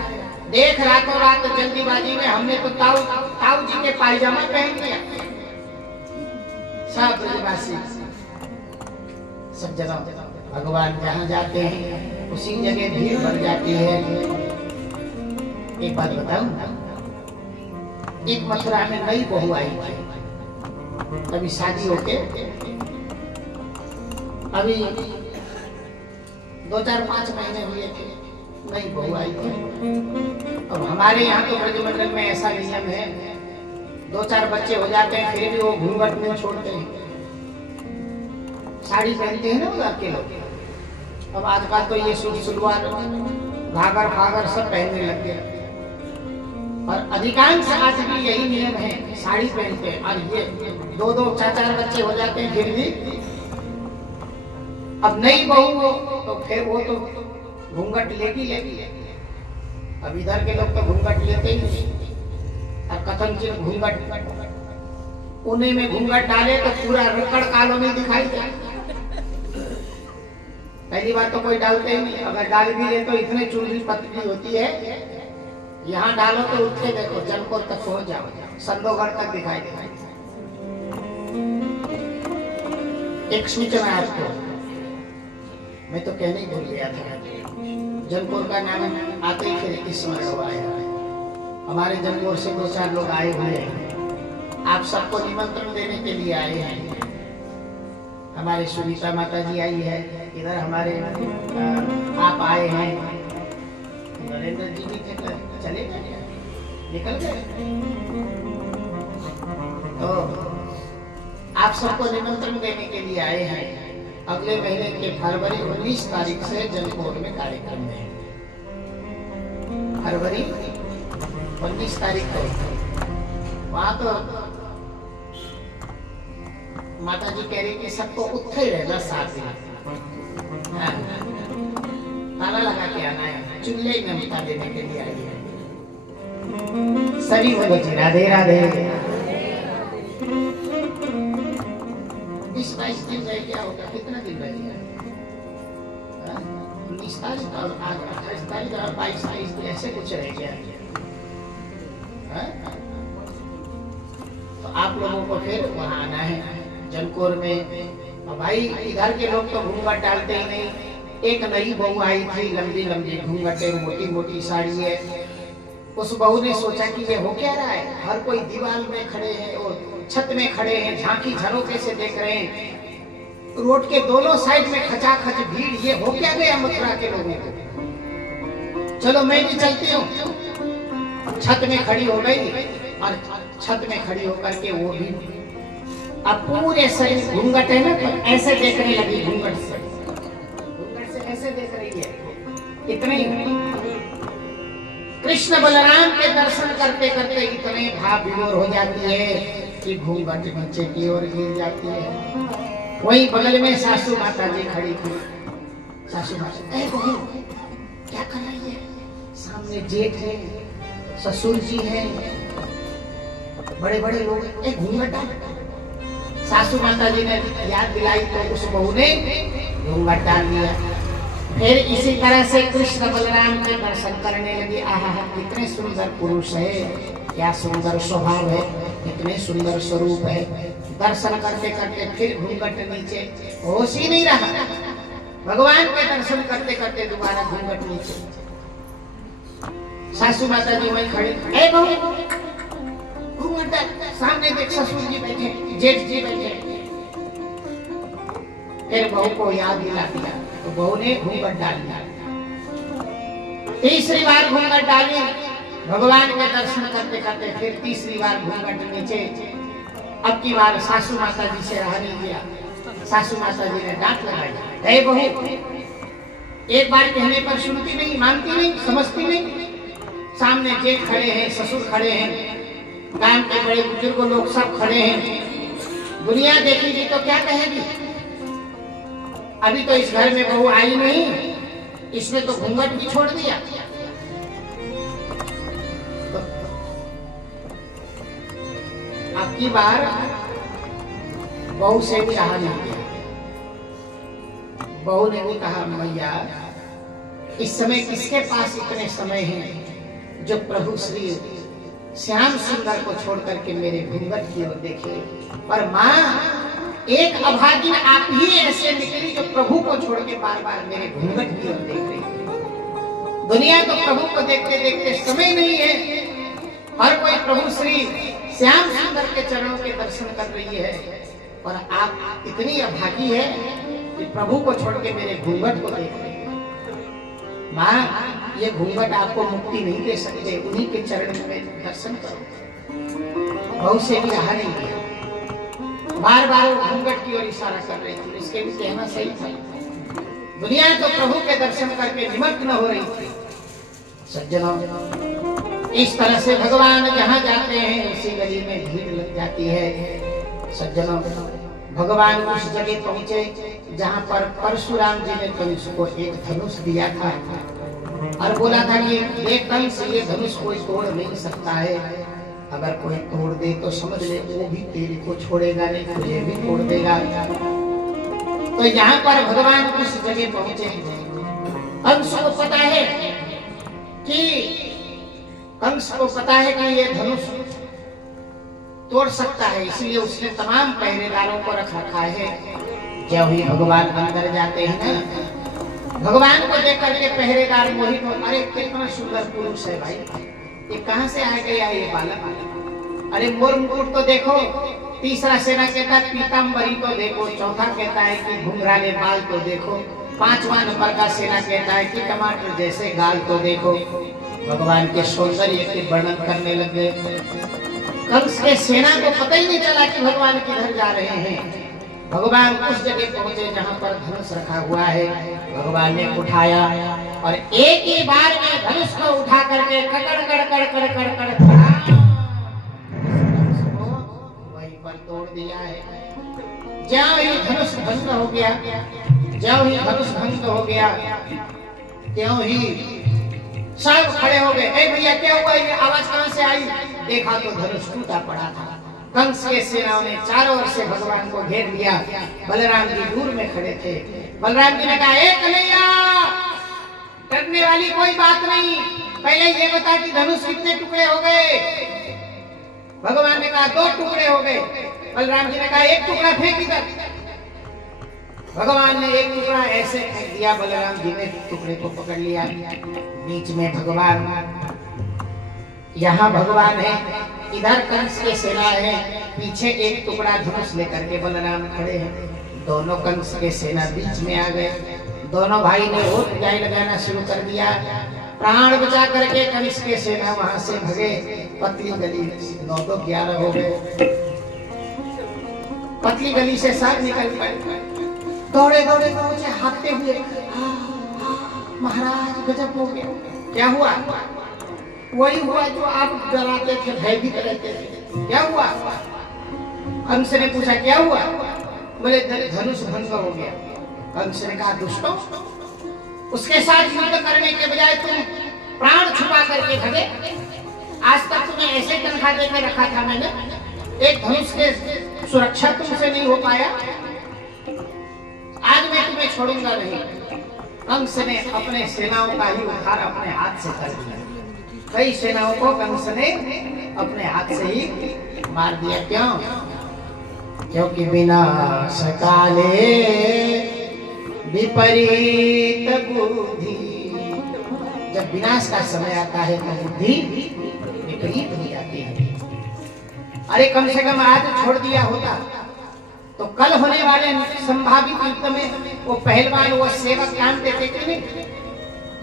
देख, रातों रात जल्दीबाजी में हमने तो ताऊ जी के पायजामा पहन लिया। सब ब्रजवासी सब जगह भगवान जहाँ जाते हैं उसी जगह भीड़ बढ़ जाती है। एक बात बताऊं, एक मथुरा में नई बहू आई थी, अभी शादी होके अभी 2-4-5 महीने हुए थे, नई बहू आई थी। अब हमारे यहाँ तो ब्रजमंडल में ऐसा नियम है, 2-4 बच्चे हो जाते हैं फिर भी वो घूंघट नहीं छोड़ते हैं, साड़ी पहनते हैं ना वो लड़के लोग। अब आजकल तो ये सूट सलवार घाघर फागर सब पहनने लग गए, और अधिकांश आज भी यही नियम है, साड़ी पहनते हैं। और ये 2-2 4-4 बच्चे हो जाते हैं फिर भी। अब नई बहू हो तो फिर वो तो घूंघट लेगी। अब इधर के लोग तो घूंघट लेते ही नहीं, और कथनचित घूंघट, उन्हीं में घूंघट डाले तो पूरा रकड़ कॉलोनी दिखाई दे। पहली बात तो कोई डालते ही नहीं, अगर डाल भी ले तो इतने चूड़ी पतली होती है, यहाँ डालो तो उठ के देखो जनकोर तक पहुंच जाओ, संदोगढ़ तक दिखाई दे। एक सूचना आपको मैं तो कहने ही भूल गया था, जनकोर का नाम आते ही फिर स्मरण हुआ है। हमारे जनकोर से 2-4 लोग आए हुए हैं, आप सबको निमंत्रण देने के लिए आए हैं। हमारे सुनीता माता जी आई है, इधर हमारे आप आए हैं, नरेंद्र जी भी चले गए, निकल गए। तो आप सबको निमंत्रण देने के लिए आए हैं। अगले महीने के फरवरी 19 तारीख से जनकोर में कार्यक्रम है। फरवरी 19 तारीख को वहां तो माता जी कह रही कि सबको उत्थे रहना 7 दिन, ताला लगा के आना है, चूल्हे में मिटा देने के लिए आई है। सभी बोलो जी राधे राधे। 20-22 दिन रह गया होगा, कितना दिन रह गया? 19 तारीख और आज 28 तारीख और 22-23 दिन ऐसे कुछ रह गया। आप लोगों को फिर वहाँ आना है जनकोर में। और भाई इधर के लोग तो घूंघट डालते ही नहीं। एक नई बहू आई थी, लंबी लंबी घूंघटे, मोटी मोटी साड़ी है। उस बहू ने सोचा कि ये हो क्या रहा है, हर कोई दीवार में खड़े हैं और छत में खड़े हैं, झांकी झरोके से देख रहे हैं, रोड के दोनों साइड में खचाखच भीड़, ये हो क्या गया मथुरा के लोगों को। चलो मैं भी चलती हूँ। छत में खड़ी हो गई और छत में खड़ी होकर के वो भी अब पूरे शरीर घूंघट है ना, तो ऐसे देखने लगी, घूंघट से ऐसे देख रही है। इतने कृष्ण बलराम के दर्शन करते करते इतने भाव विभोर हो जाती है कि घूंघट नीचे की ओर गिर जाती है। वहीं बगल में सासू माता जी खड़ी थी। सासू माता, ए बहू क्या कर रही है? सामने जेठ है, ससुर जी हैं, बड़े बड़े लोग, एक घूंघट डाल। सासू माता जी ने याद दिलाई तो उस बहू ने घूंघट डाल दिया। फिर इसी तरह से कृष्ण बलराम के दर्शन करने लगी। आहा, कितने सुंदर पुरुष है, क्या सुंदर स्वभाव है, कितने सुंदर स्वरूप है। दर्शन करते करते फिर घूंघट नीचे, होश ही नहीं रहा। भगवान के दर्शन करते करते दोबारा घूंघट नीचे। सासू माता जी वहीं खड़ी, ए बहू घूंघट डाल, सामने देख ससुर जी बैठे, जेठ जी बैठे। फिर बहू को याद दिला दिया तो बहू ने घूंघट डाल दिया। तीसरी बार घूंघट डाली, भगवान के दर्शन करते करते फिर तीसरी बार घूंघट नीचे। अब की बार सासू माता जी से रहा नहीं गया। सासू माता जी ने डांट लगाई, हे बहू, एक बार कहने पर सुनती नहीं, मानती नहीं, समझती नहीं। सामने जेठ खड़े हैं, ससुर खड़े हैं, गांव के बड़े बुजुर्ग लोग सब खड़े हैं। दुनिया देखेगी तो क्या कहेगी? अभी तो इस घर में बहू आई नहीं, इसने तो घूंघट भी छोड़ दिया। अब की बार बहू से भी रहा नहीं गया। बहू ने भी कहा, मैया इस समय किसके पास इतने समय हैं जो प्रभु श्री श्याम सुंदर को छोड़ करके मेरे घूंघट की ओर देखे। पर माँ, एक अभागिन आप ही ऐसे निकली जो प्रभु को छोड़ के बार बार मेरे घूंघट की ओर देख रही है। दुनिया तो प्रभु को देखते देखते समय नहीं है, हर कोई प्रभु श्री श्याम सुंदर के चरणों के दर्शन कर रही है, और आप इतनी अभागी है कि प्रभु को छोड़ के मेरे घूंघट को देख रही है। माँ, ये घूंघट आपको मुक्ति नहीं दे सकते, उन्हीं के चरण में दर्शन करो। बहू से भी रहा नहीं गया, बार बार घूंघट की ओर इशारा कर रही थी। इसके भी कहना सही था। दुनिया तो प्रभु के दर्शन करके निमग्न हो रही थी। सज्जनों, इस तरह से भगवान जहाँ जाते हैं उसी गली में भीड़ लग जाती है। सज्जनों, भगवान उस जगह पहुंचे जहाँ पर परशुराम जी ने कंस को एक धनुष दिया था और बोला था कि ये कंस, ये धनुष कोई तोड़ नहीं सकता है, अगर कोई तोड़ दे तो समझ ले वो भी तेरे को छोड़ेगा नहीं, तुझे भी तोड़ देगा। तो यहाँ पर भगवान उस जगह पहुंचे। कंस को पता है कि ये धनुष तोड़ सकता है, इसलिए उसने तमाम पहरेदारों को रख रखा है। जब ही भगवान अंदर जाते हैं ना, भगवान को देख करके पहरेदार मोहित हो, अरे कितना सुंदर पुरुष है भाई, ये कहां से आ गया ये बालक? अरे मोर मुकुट तो देखो। तीसरा सेना कहता है पीताम्बरी तो देखो। चौथा कहता है कि घुंघराले बाल तो देखो। पांचवा नंबर का सेना कहता है कि टमाटर जैसे गाल तो देखो। भगवान के सौंदर्य के वर्णन करने लगे। कंस के सेना को पता ही नहीं चला कि भगवान किधर जा रहे हैं। भगवान उस जगह पहुंचे जहां पर धनुष रखा हुआ है। भगवान ने उठाया और एक ही बार में धनुष को उठा करके कड़ कड़ कड़ कड़ कड़ कड़ वहीं पर तोड़ दिया है। ज्यों ही धनुष भंग हो गया, ज्यों ही धनुष भंग हो गया, त्यों ही सब खड़े हो गए। ए भैया क्या हुआ, ये आवाज कहां से आई? देखा तो धनुष टूटा पड़ा था। कंस के सेनाओं ने चारों ओर से भगवान को घेर लिया। बलराम जी दूर में खड़े थे। बलराम जी ने कहा, ए कन्हैया, डरने वाली कोई बात नहीं, पहले ये बता कि धनुष कितने टुकड़े हो गए? भगवान ने कहा 2 टुकड़े हो गए। बलराम जी ने कहा 1 टुकड़ा फेंक इधर। भगवान ने 1 टुकड़ा ऐसे फेंक दिया, बलराम जी ने टुकड़े को पकड़ लिया। बीच में भगवान, यहाँ भगवान है, इधर कंस के सेना है, पीछे 1 टुकड़ा धनुष लेकर के बलराम खड़े हैं। दोनों कंस के सेना बीच में आ गए। दोनों भाई ने और पिटाई लगाना शुरू कर दिया। प्राण बचा करके कंस के सेना वहां से भगे। पतली गली 9-11 हो गए। पतली गली से सब निकल पड़े, दौड़े दौड़े पहुंचे हाथते हुए। महाराज गजब हो गया। क्या हुआ? वही हुआ जो आप डराते थे, भयभीत रहते थे। क्या हुआ? कंस ने पूछा क्या हुआ? बोले धनुष भंग हो गया। कंस ने कहा दुष्टों, उसके साथ युद्ध करने के बजाय तुम प्राण छुपा करके भगे। आज तक तुम्हें ऐसे तनखा देकर रखा था मैंने, एक धनुष के सुरक्षा तुमसे नहीं हो पाया। आज मैं तुम्हें छोड़ूंगा नहीं। कंस ने अपने सेनाओं का ही उद्धार अपने हाथ से कर दिया। कई सेनाओं को कंस ने अपने हाथ से ही मार दिया। क्यों? क्योंकि विनाश काले विपरीत बुद्धि। जब विनाश का समय आता है तो बुद्धि विपरीत हो जाती है। अरे कम से कम आज छोड़ दिया होता तो कल होने वाले संभावित युद्ध में वो पहलवान, वो सेवक काम देते कि नहीं?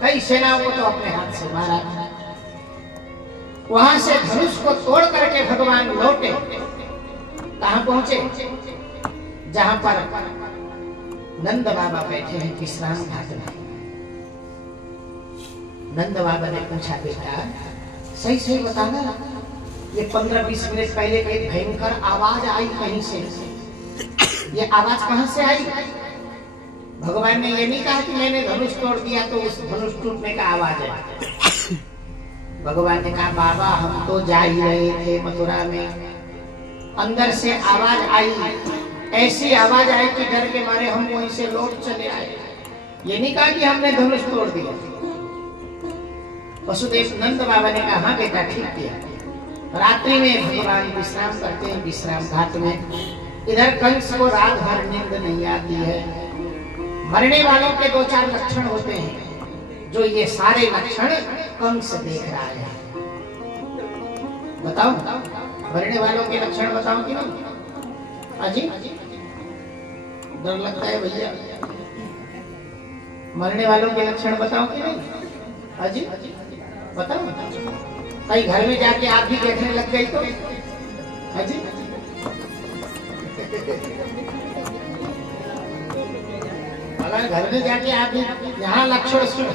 कई सेनाओं को तो अपने हाथ से मारा। वहां से धनुष को तोड़ करके भगवान लौटे। कहां पहुंचे? जहां पर नंद बाबा बैठे हैं विश्राम घाट में। नंद बाबा ने पूछा बेटा सही सही बताना, ये 15-20 मिनट पहले एक भयंकर आवाज आई कहीं से, ये आवाज कहां से आई? भगवान ने ये नहीं कहा कि मैंने धनुष तोड़ दिया तो उस धनुष टूटने का आवाज है। भगवान ने कहा बाबा हम तो जा ही रहे थे मथुरा में, अंदर से आवाज आई, ऐसी आवाज आई कि डर के मारे हम वहीं से लौट चले आए। ये नहीं कहा कि हमने धनुष तोड़ दिया। वसुदेव नंद बाबा ने कहा हाँ बेटा ठीक किया। रात्रि में भगवान विश्राम करते हैं विश्राम घाट में। इधर कंस को रात भर नींद नहीं आती है। मरने वालों के 2-4 लक्षण होते हैं, जो ये सारे लक्षण कंस देख रहा है। बताओ मरने वालों के लक्षण बताओ कि नहीं? अजी डर लगता है भैया। मरने वालों के लक्षण बताओ कि नहीं? अजी बताओ। कहीं घर में जाके आप भी देखने लग गई तो? अजी अगर घर में जाके आप भी यहाँ लक्षण सुन।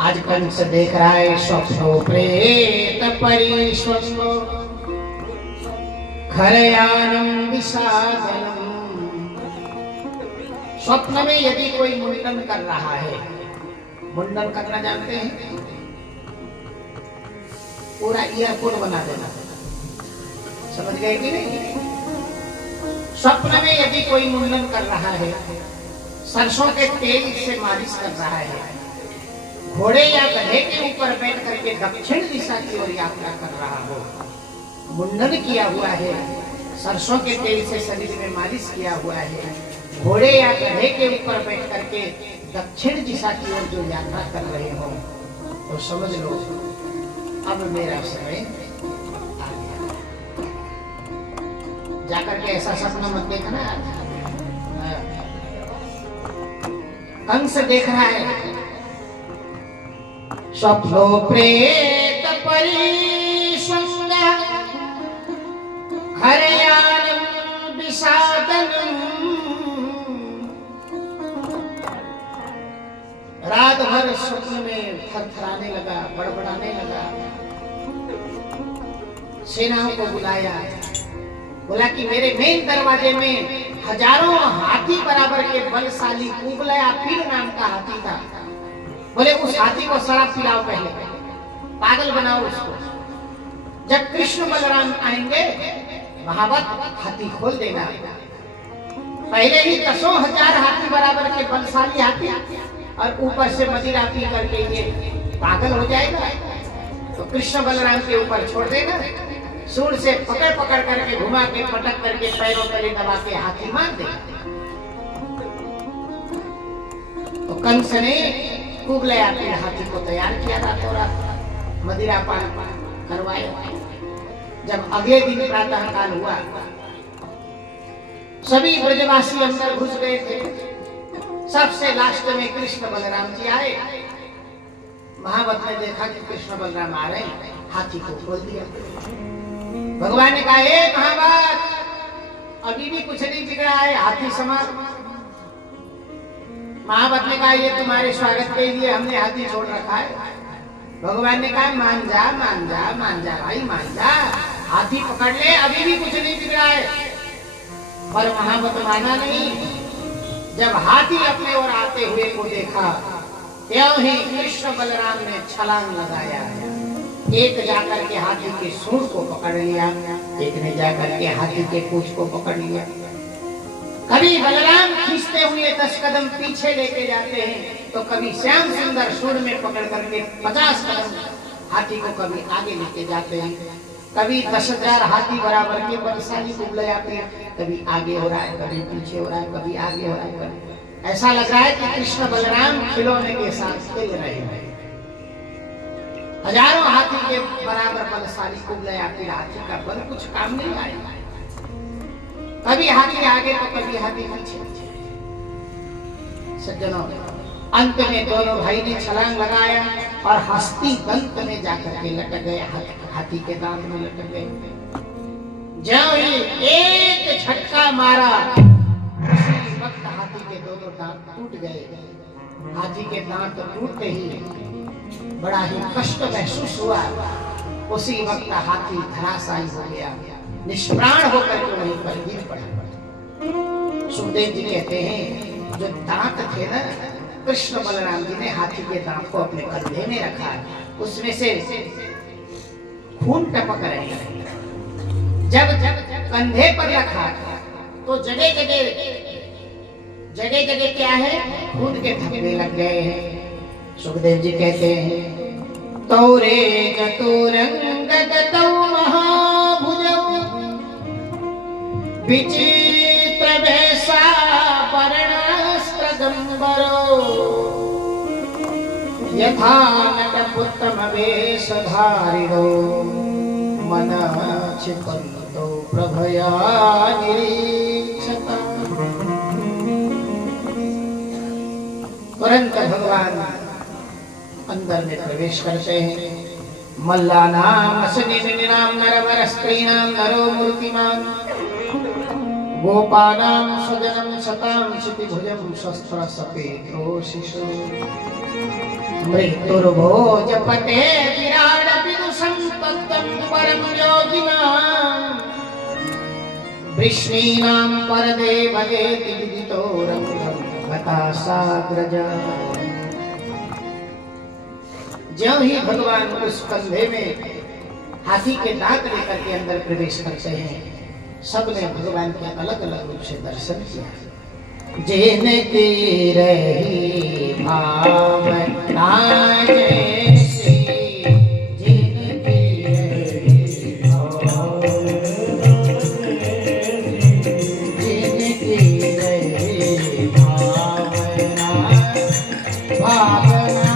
आज कंस देख रहा है स्वप्नो प्रेत परिश्वस्तो खरयानम विषादनम। स्वप्न में यदि कोई मुंडन कर रहा है, मुंडन करना जानते हैं? पूरा एयरपोर्ट बना देना, समझ गए कि नहीं? स्वप्न में यदि कोई मुंडन कर रहा है, सरसों के तेल से मालिश कर रहा है, घोड़े या गधे के ऊपर बैठ करके दक्षिण दिशा की ओर यात्रा कर रहा हो, मुंडन किया हुआ है, सरसों के तेल से शरीर में मालिश किया हुआ है, घोड़े या गधे के ऊपर बैठ करके दक्षिण दिशा की ओर जो यात्रा कर रहे हो, तो समझ लो अब मेरा समय आ गया। जाकर के ऐसा सपना मत देखना। कंस देख रहा है स्वप्नो प्रेत परिशुष्ण खरयानम विषादनम। रात भर स्वप्न में थरथराने लगा, बड़बड़ाने लगा। सेनाओं को बुलाया, बोला कि मेरे मेन दरवाजे में हजारों हाथी बराबर के बलशाली कुबलया पीर नाम का हाथी था। बोले उस हाथी को शराब पिलाओ, पहले पागल बनाओ उसको। जब कृष्ण बलराम आएंगे महावत हाथी खोल देना। पहले ही 10,000 हाथी बराबर के बलशाली हाथी और ऊपर से मदिरा पी करके ये पागल हो जाएगा। तो कृष्ण बलराम के ऊपर छोड़ देना, सूंड से पकड़ पकड़ करके घुमा के पटक करके पैरों तले दबा के हाथी मार दे। तो कंस ने कुबले आते हाथी को तैयार किया, रातों रात मदिरा पान करवाया। जब अगले दिन प्रातः काल हुआ, सभी ब्रजवासी अंदर घुस गए थे। सबसे लास्ट में कृष्ण बलराम जी आए। महावत ने देखा कि कृष्ण बलराम आ रहे हैं, हाथी को खोल दिया। भगवान ने कहा, हे महावत, अभी भी कुछ नहीं बिगड़ा है, हाथी समार। महावत ने कहा, ये तुम्हारे स्वागत के लिए हमने हाथी छोड़ रखा है। भगवान ने कहा, मान जा मान जा मान जा भाई, मान जा, हाथी पकड़ ले, अभी भी कुछ नहीं बिगड़ा है। पर महावत माना नहीं। जब हाथी अपने ओर आते हुए को देखा, त्यों ही कृष्ण बलराम ने छलांग लगाया। एक जाकर के हाथी के सूंड को पकड़ लिया, एक ने जाकर के हाथी के पूंछ को पकड़ लिया। कभी बलराम खींचते हुए 10 कदम पीछे लेके जाते हैं, तो कभी श्याम सुंदर सूंड में पकड़ करके 50 कदम हाथी को कभी आगे लेके जाते हैं। कभी 10,000 हाथी बराबर के बलशाली कुबले आते हैं, कभी आगे हो रहा है, कभी पीछे हो रहा है, कभी आगे हो रहा है, कभी ऐसा लग रहा है कि कृष्ण बलराम खिलौने के साथ खेल रहे हैं। हजारों हाथी के बराबर बलशाली कुबले आते, हाथी का बल कुछ काम नहीं आएगा। कभी हाथी आगे तो कभी हाथी पीछे। सज्जनों, अंत में दोनों भाई ने छलांग लगाया और हस्ती दंत में जाकर के लटक गए, हाथी के दांत में लटक गए। जब ही एक झटका मारा, उसी वक्त हाथी के दोनों दांत टूट गए। हाथी के दांत टूटते ही बड़ा ही कष्ट महसूस हुआ। उसी वक्त हाथी धराशायी हो गया, निष्प्राण होकर के वहीं पर गिर पड़ा। सुखदेव जी कहते हैं, जो दांत थे ना, कृष्ण बलराम जी ने हाथी के दांत को अपने कंधे में रखा, उसमें से खून टपक रहे हैं। जब कंधे पर रखा तो जगह जगह क्या है, खून के धब्बे लग गए हैं। सुखदेव जी कहते हैं, तौरे चतुरंग गतौ महाभुजौ विचित्र वेशा पर्णास्त्रगंबरो यथा नटपुत्तम वेशधारिणो मनचितन्तो प्रभया निरीक्षता। तुरंत भगवान अंदर में प्रवेश करते हैं। मल्लानाम असनिनाम नरवर स्त्रीणाम नरो मूर्तिमान गोपानाम सजनम सताम क्षितिभुजम शस्त्र सपेतो शिशु मृत्युर्भोजपते विराड विदुषं तत्तं परम योगिनां वृष्णीनां परदेवयेति विदितो रंगं गतासाग्रजा। ज्यों ही भगवान उस कंधे में हाथी के दांत लेकर के अंदर प्रवेश करते हैं, सबने भगवान के अलग अलग रूप से दर्शन किया। जिनकी रही भावना जैसी, जिनकी रही जिनकी रही भावना भावना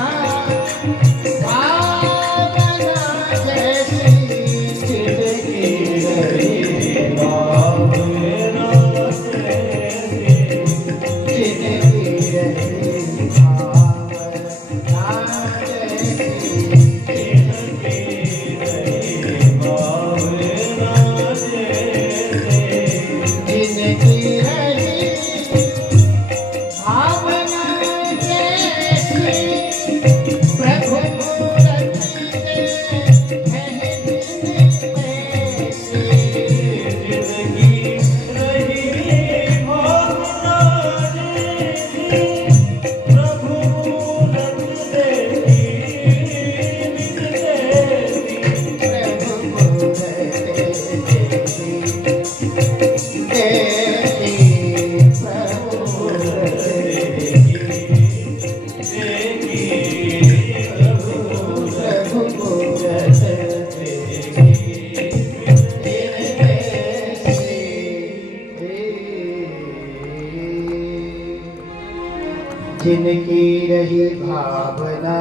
जिनकी रही भावना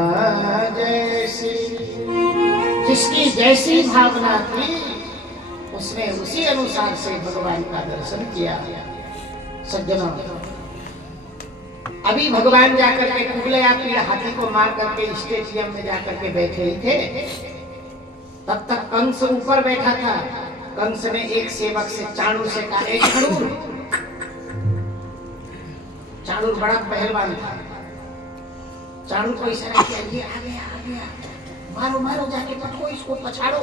जैसी, जिसकी जैसी भावना थी उसने उसी अनुसार से भगवान का दर्शन किया। सज्जनों, अभी भगवान जाकर के कुबलया पीड़ हाथी को मार करके स्टेडियम में जाकर के बैठे ही थे, तब तक कंस ऊपर बैठा था। कंस ने एक सेवक से चाणूर से कहा, एक चाणूर बड़ा पहलवान था। चाणूर को इशारा किया, ये आ गया, मारो मारो, जाके पटको इसको, पछाड़ो।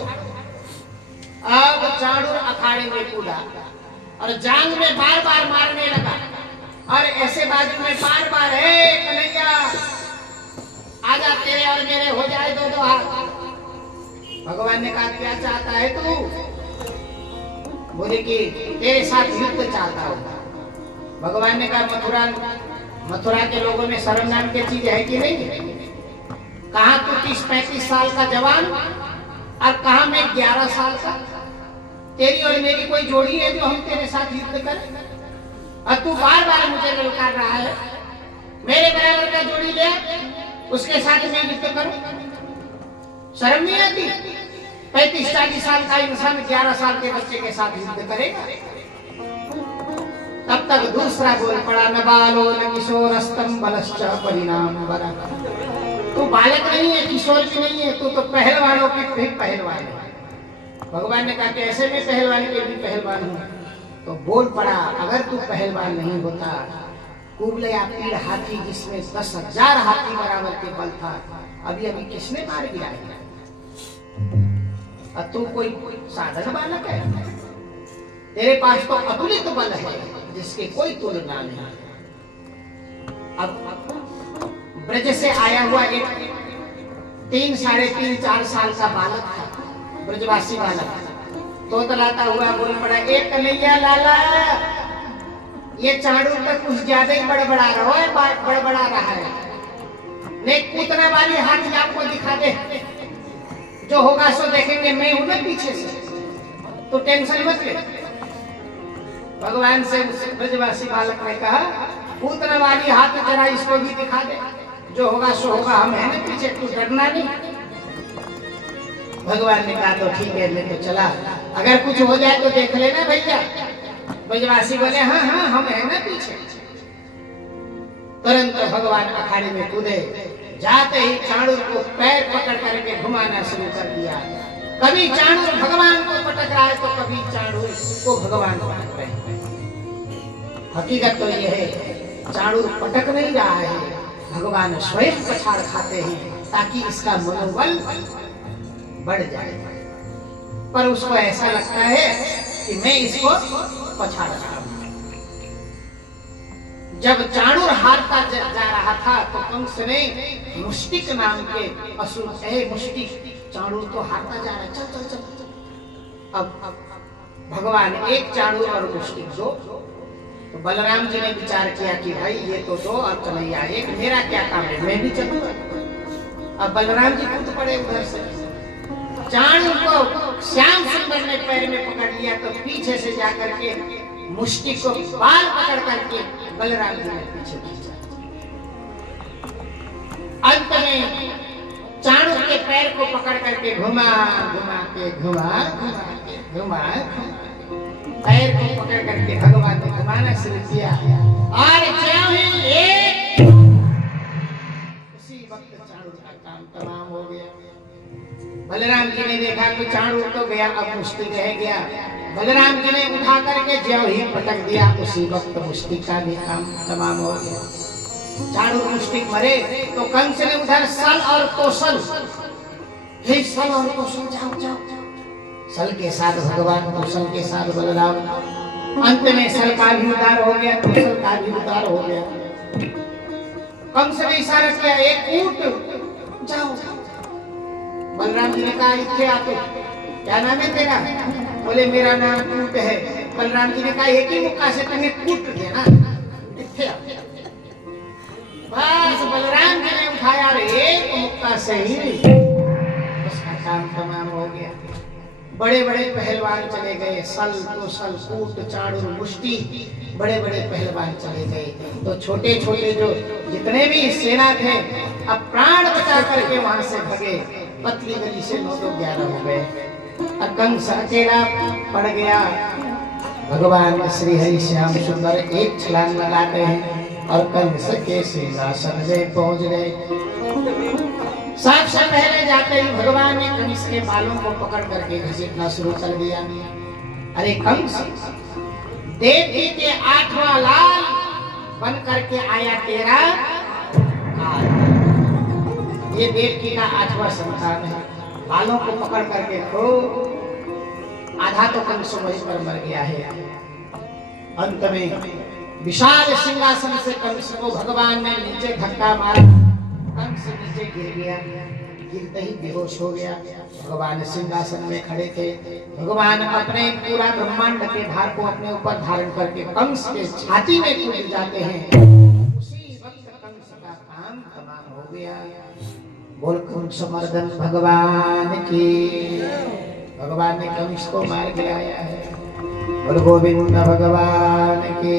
अब चाणूर अखाड़े में कूदा और जांग में बार बार मारने लगा और ऐसे बाजू में बार बार, हे कन्हैया आजा, तेरे और मेरे हो जाए दो दो हाथ। भगवान ने कहा, क्या चाहता है तू? बोले कि तेरे साथ युद्ध चाहता हूं। भगवान ने कहा, मथुरा के लोगों में शरण नाम की चीज है कि नहीं? कहा तू 30-35 साल का जवान और कहा मैं 11 साल का। तेरी और मेरी कोई जोड़ी है जो हम तेरे साथ युद्ध करें? और तू बार बार मुझे ललकार रहा है, मेरे बराबर का जोड़ी ले, उसके साथ मैं युद्ध करूं? शर्म नहीं आती? 35-40 साल का इंसान 11 साल के बच्चे के साथ युद्ध करेगा? तब तक दूसरा बोल पड़ा, न बालो न किशोरस्तम बलश्च परिणाम वरा। तू बालक नहीं है, किशोर भी नहीं है, तू तो पहलवानों के भी पहलवान है। भगवान ने कहा कि ऐसे में पहलवान के भी पहलवान हूं। तो बोल पड़ा, अगर तू पहलवान नहीं होता, कुबलया पीड़ हाथी जिसमें 10,000 हाथी बराबर के बल था, अभी अभी किसने मार गिराया? और तू कोई साधारण बालक है? तेरे पास तो अतुलित बल है जिसके कोई तुलना नहीं। अब ब्रज से आया हुआ एक 3, 3.5, 4 साल का बालक था, ब्रजवासी बालक, तो तलाता हुआ बोल पड़ा, एक कन्हैया लाला, ये चाणूर तक कुछ ज्यादा ही बड़बड़ा रहा है, बड़बड़ा रहा है। ने कूदने वाली हाथी आपको दिखा दे, जो होगा सो देखेंगे, मैं हूं ना पीछे से, तो टेंशन मत ले। भगवान से ब्रजवासी बालक ने कहा, कूदने वाली हाथ जरा इसको भी दिखा दे, जो होगा सो होगा, हम है ना पीछे, तू डरना नहीं। भगवान ने कहा, तो ठीक है, मैं तो चला, अगर कुछ हो जाए तो देख लेना भैया। ब्रजवासी बोले, हाँ हाँ हम है ना पीछे। तुरंत भगवान अखाड़े में कूदे, जाते ही चाणूर को पैर पकड़ करके घुमाना शुरू कर दिया। कभी चाणूर भगवान को पटक रहा है तो कभी चाणूर को भगवान पटक रहे हैं। हकीकत तो यह है, चाणूर पटक नहीं रहा है, भगवान स्वयं पछाड़ खाते हैं ताकि इसका मनोबल बढ़ जाए। पर उसको ऐसा लगता है कि मैं इसको पछाड़ रहा हूं। जब चाणूर हारता जा रहा था तो कंस ने मुष्टिक नाम के असुर, मुष्टिक, चाणूर तो हारता जा रहा है, चल चल चल। अब भगवान एक चाणूर और मुष्टिक दो, तो बलराम जी ने विचार किया कि भाई ये तो दो और कन्हैया एक, मेरा क्या काम है, मैं भी चलूंगा। अब बलराम जी कूद पड़े उधर से, चाणूर को श्याम सुंदर ने पैर में पकड़ लिया, तो पीछे से जाकर के मुष्टिक को बाल पकड़ करके बलराम जी ने पीछे खींचा। अंत में चाणूर के पैर को पकड़ करके घुमा पैर को पकड़ करके भगवान ने घुमाना शुरू किया और उसी वक्त चाणूर का काम तमाम हो गया। बलराम जी ने देखा कि चाणूर तो गया, अब मुष्टिक रह गया। बलराम जी ने उठा करके ज्यों ही पटक दिया, उसी वक्त मुष्टिक का भी काम तमाम हो गया। चाणूर मुष्टिक मरे तो कंस ने उधर सल और कौशल, हे सल और कौशल जाओ जाओ, सल के साथ भगवान, कौशल के साथ बलराम। अंत में सल का भी उद्धार हो गया, कौशल का भी उद्धार हो गया। कंस ने इशारा किया, एक ऊंट जाओ। बलराम जी ने कहा, इत्थे आते, क्या नाम है तेरा? बोले मेरा नाम कूट है। बलराम जी ने कहा, एक ही मुक्का से तुम्हें कूट देना, इत्थे आ। बस बलराम जी ने उठाया और एक मुक्का से ही उसका काम तमाम हो गया। बड़े बड़े पहलवान चले गए, सल कुशल कूट चाड़ू मुष्टि, बड़े बड़े पहलवान चले गए। तो छोटे छोटे जो जितने भी सेना थे अब प्राण बचा करके वहां से भगे। पतली गली से 9 तो 11 हो गए। कंस अकेला पड़ गया। भगवान श्री हरि श्याम सुंदर एक छलांग लगाते हैं और कंस के सिंहासन में पहुंच गए। सबसे पहले जाते ही भगवान ने कंस के बालों को पकड़ करके घसीटना शुरू कर दिया। अरे कंस, देवकी के 8वां लाल बन करके आया तेरा काल। ये देवकी का 8वां संतान है। बालों को पकड़ करके खूब, आधा तो कंस वहीं पर मर गया है। अंत में विशाल सिंहासन से कंस को भगवान ने नीचे धक्का मारा। कंस नीचे गिर गया, गिरते ही बेहोश हो गया। भगवान सिंहासन में खड़े थे। भगवान अपने पूरा ब्रह्मांड के भार को अपने ऊपर धारण करके कंस के छाती में कूद जाते हैं। उसी वक्त कंस का काम तमाम हो गया। बोल कंस मर्दन भगवान की। भगवान ने कंस को मार गिराया है। बोल गोविंद भगवान की।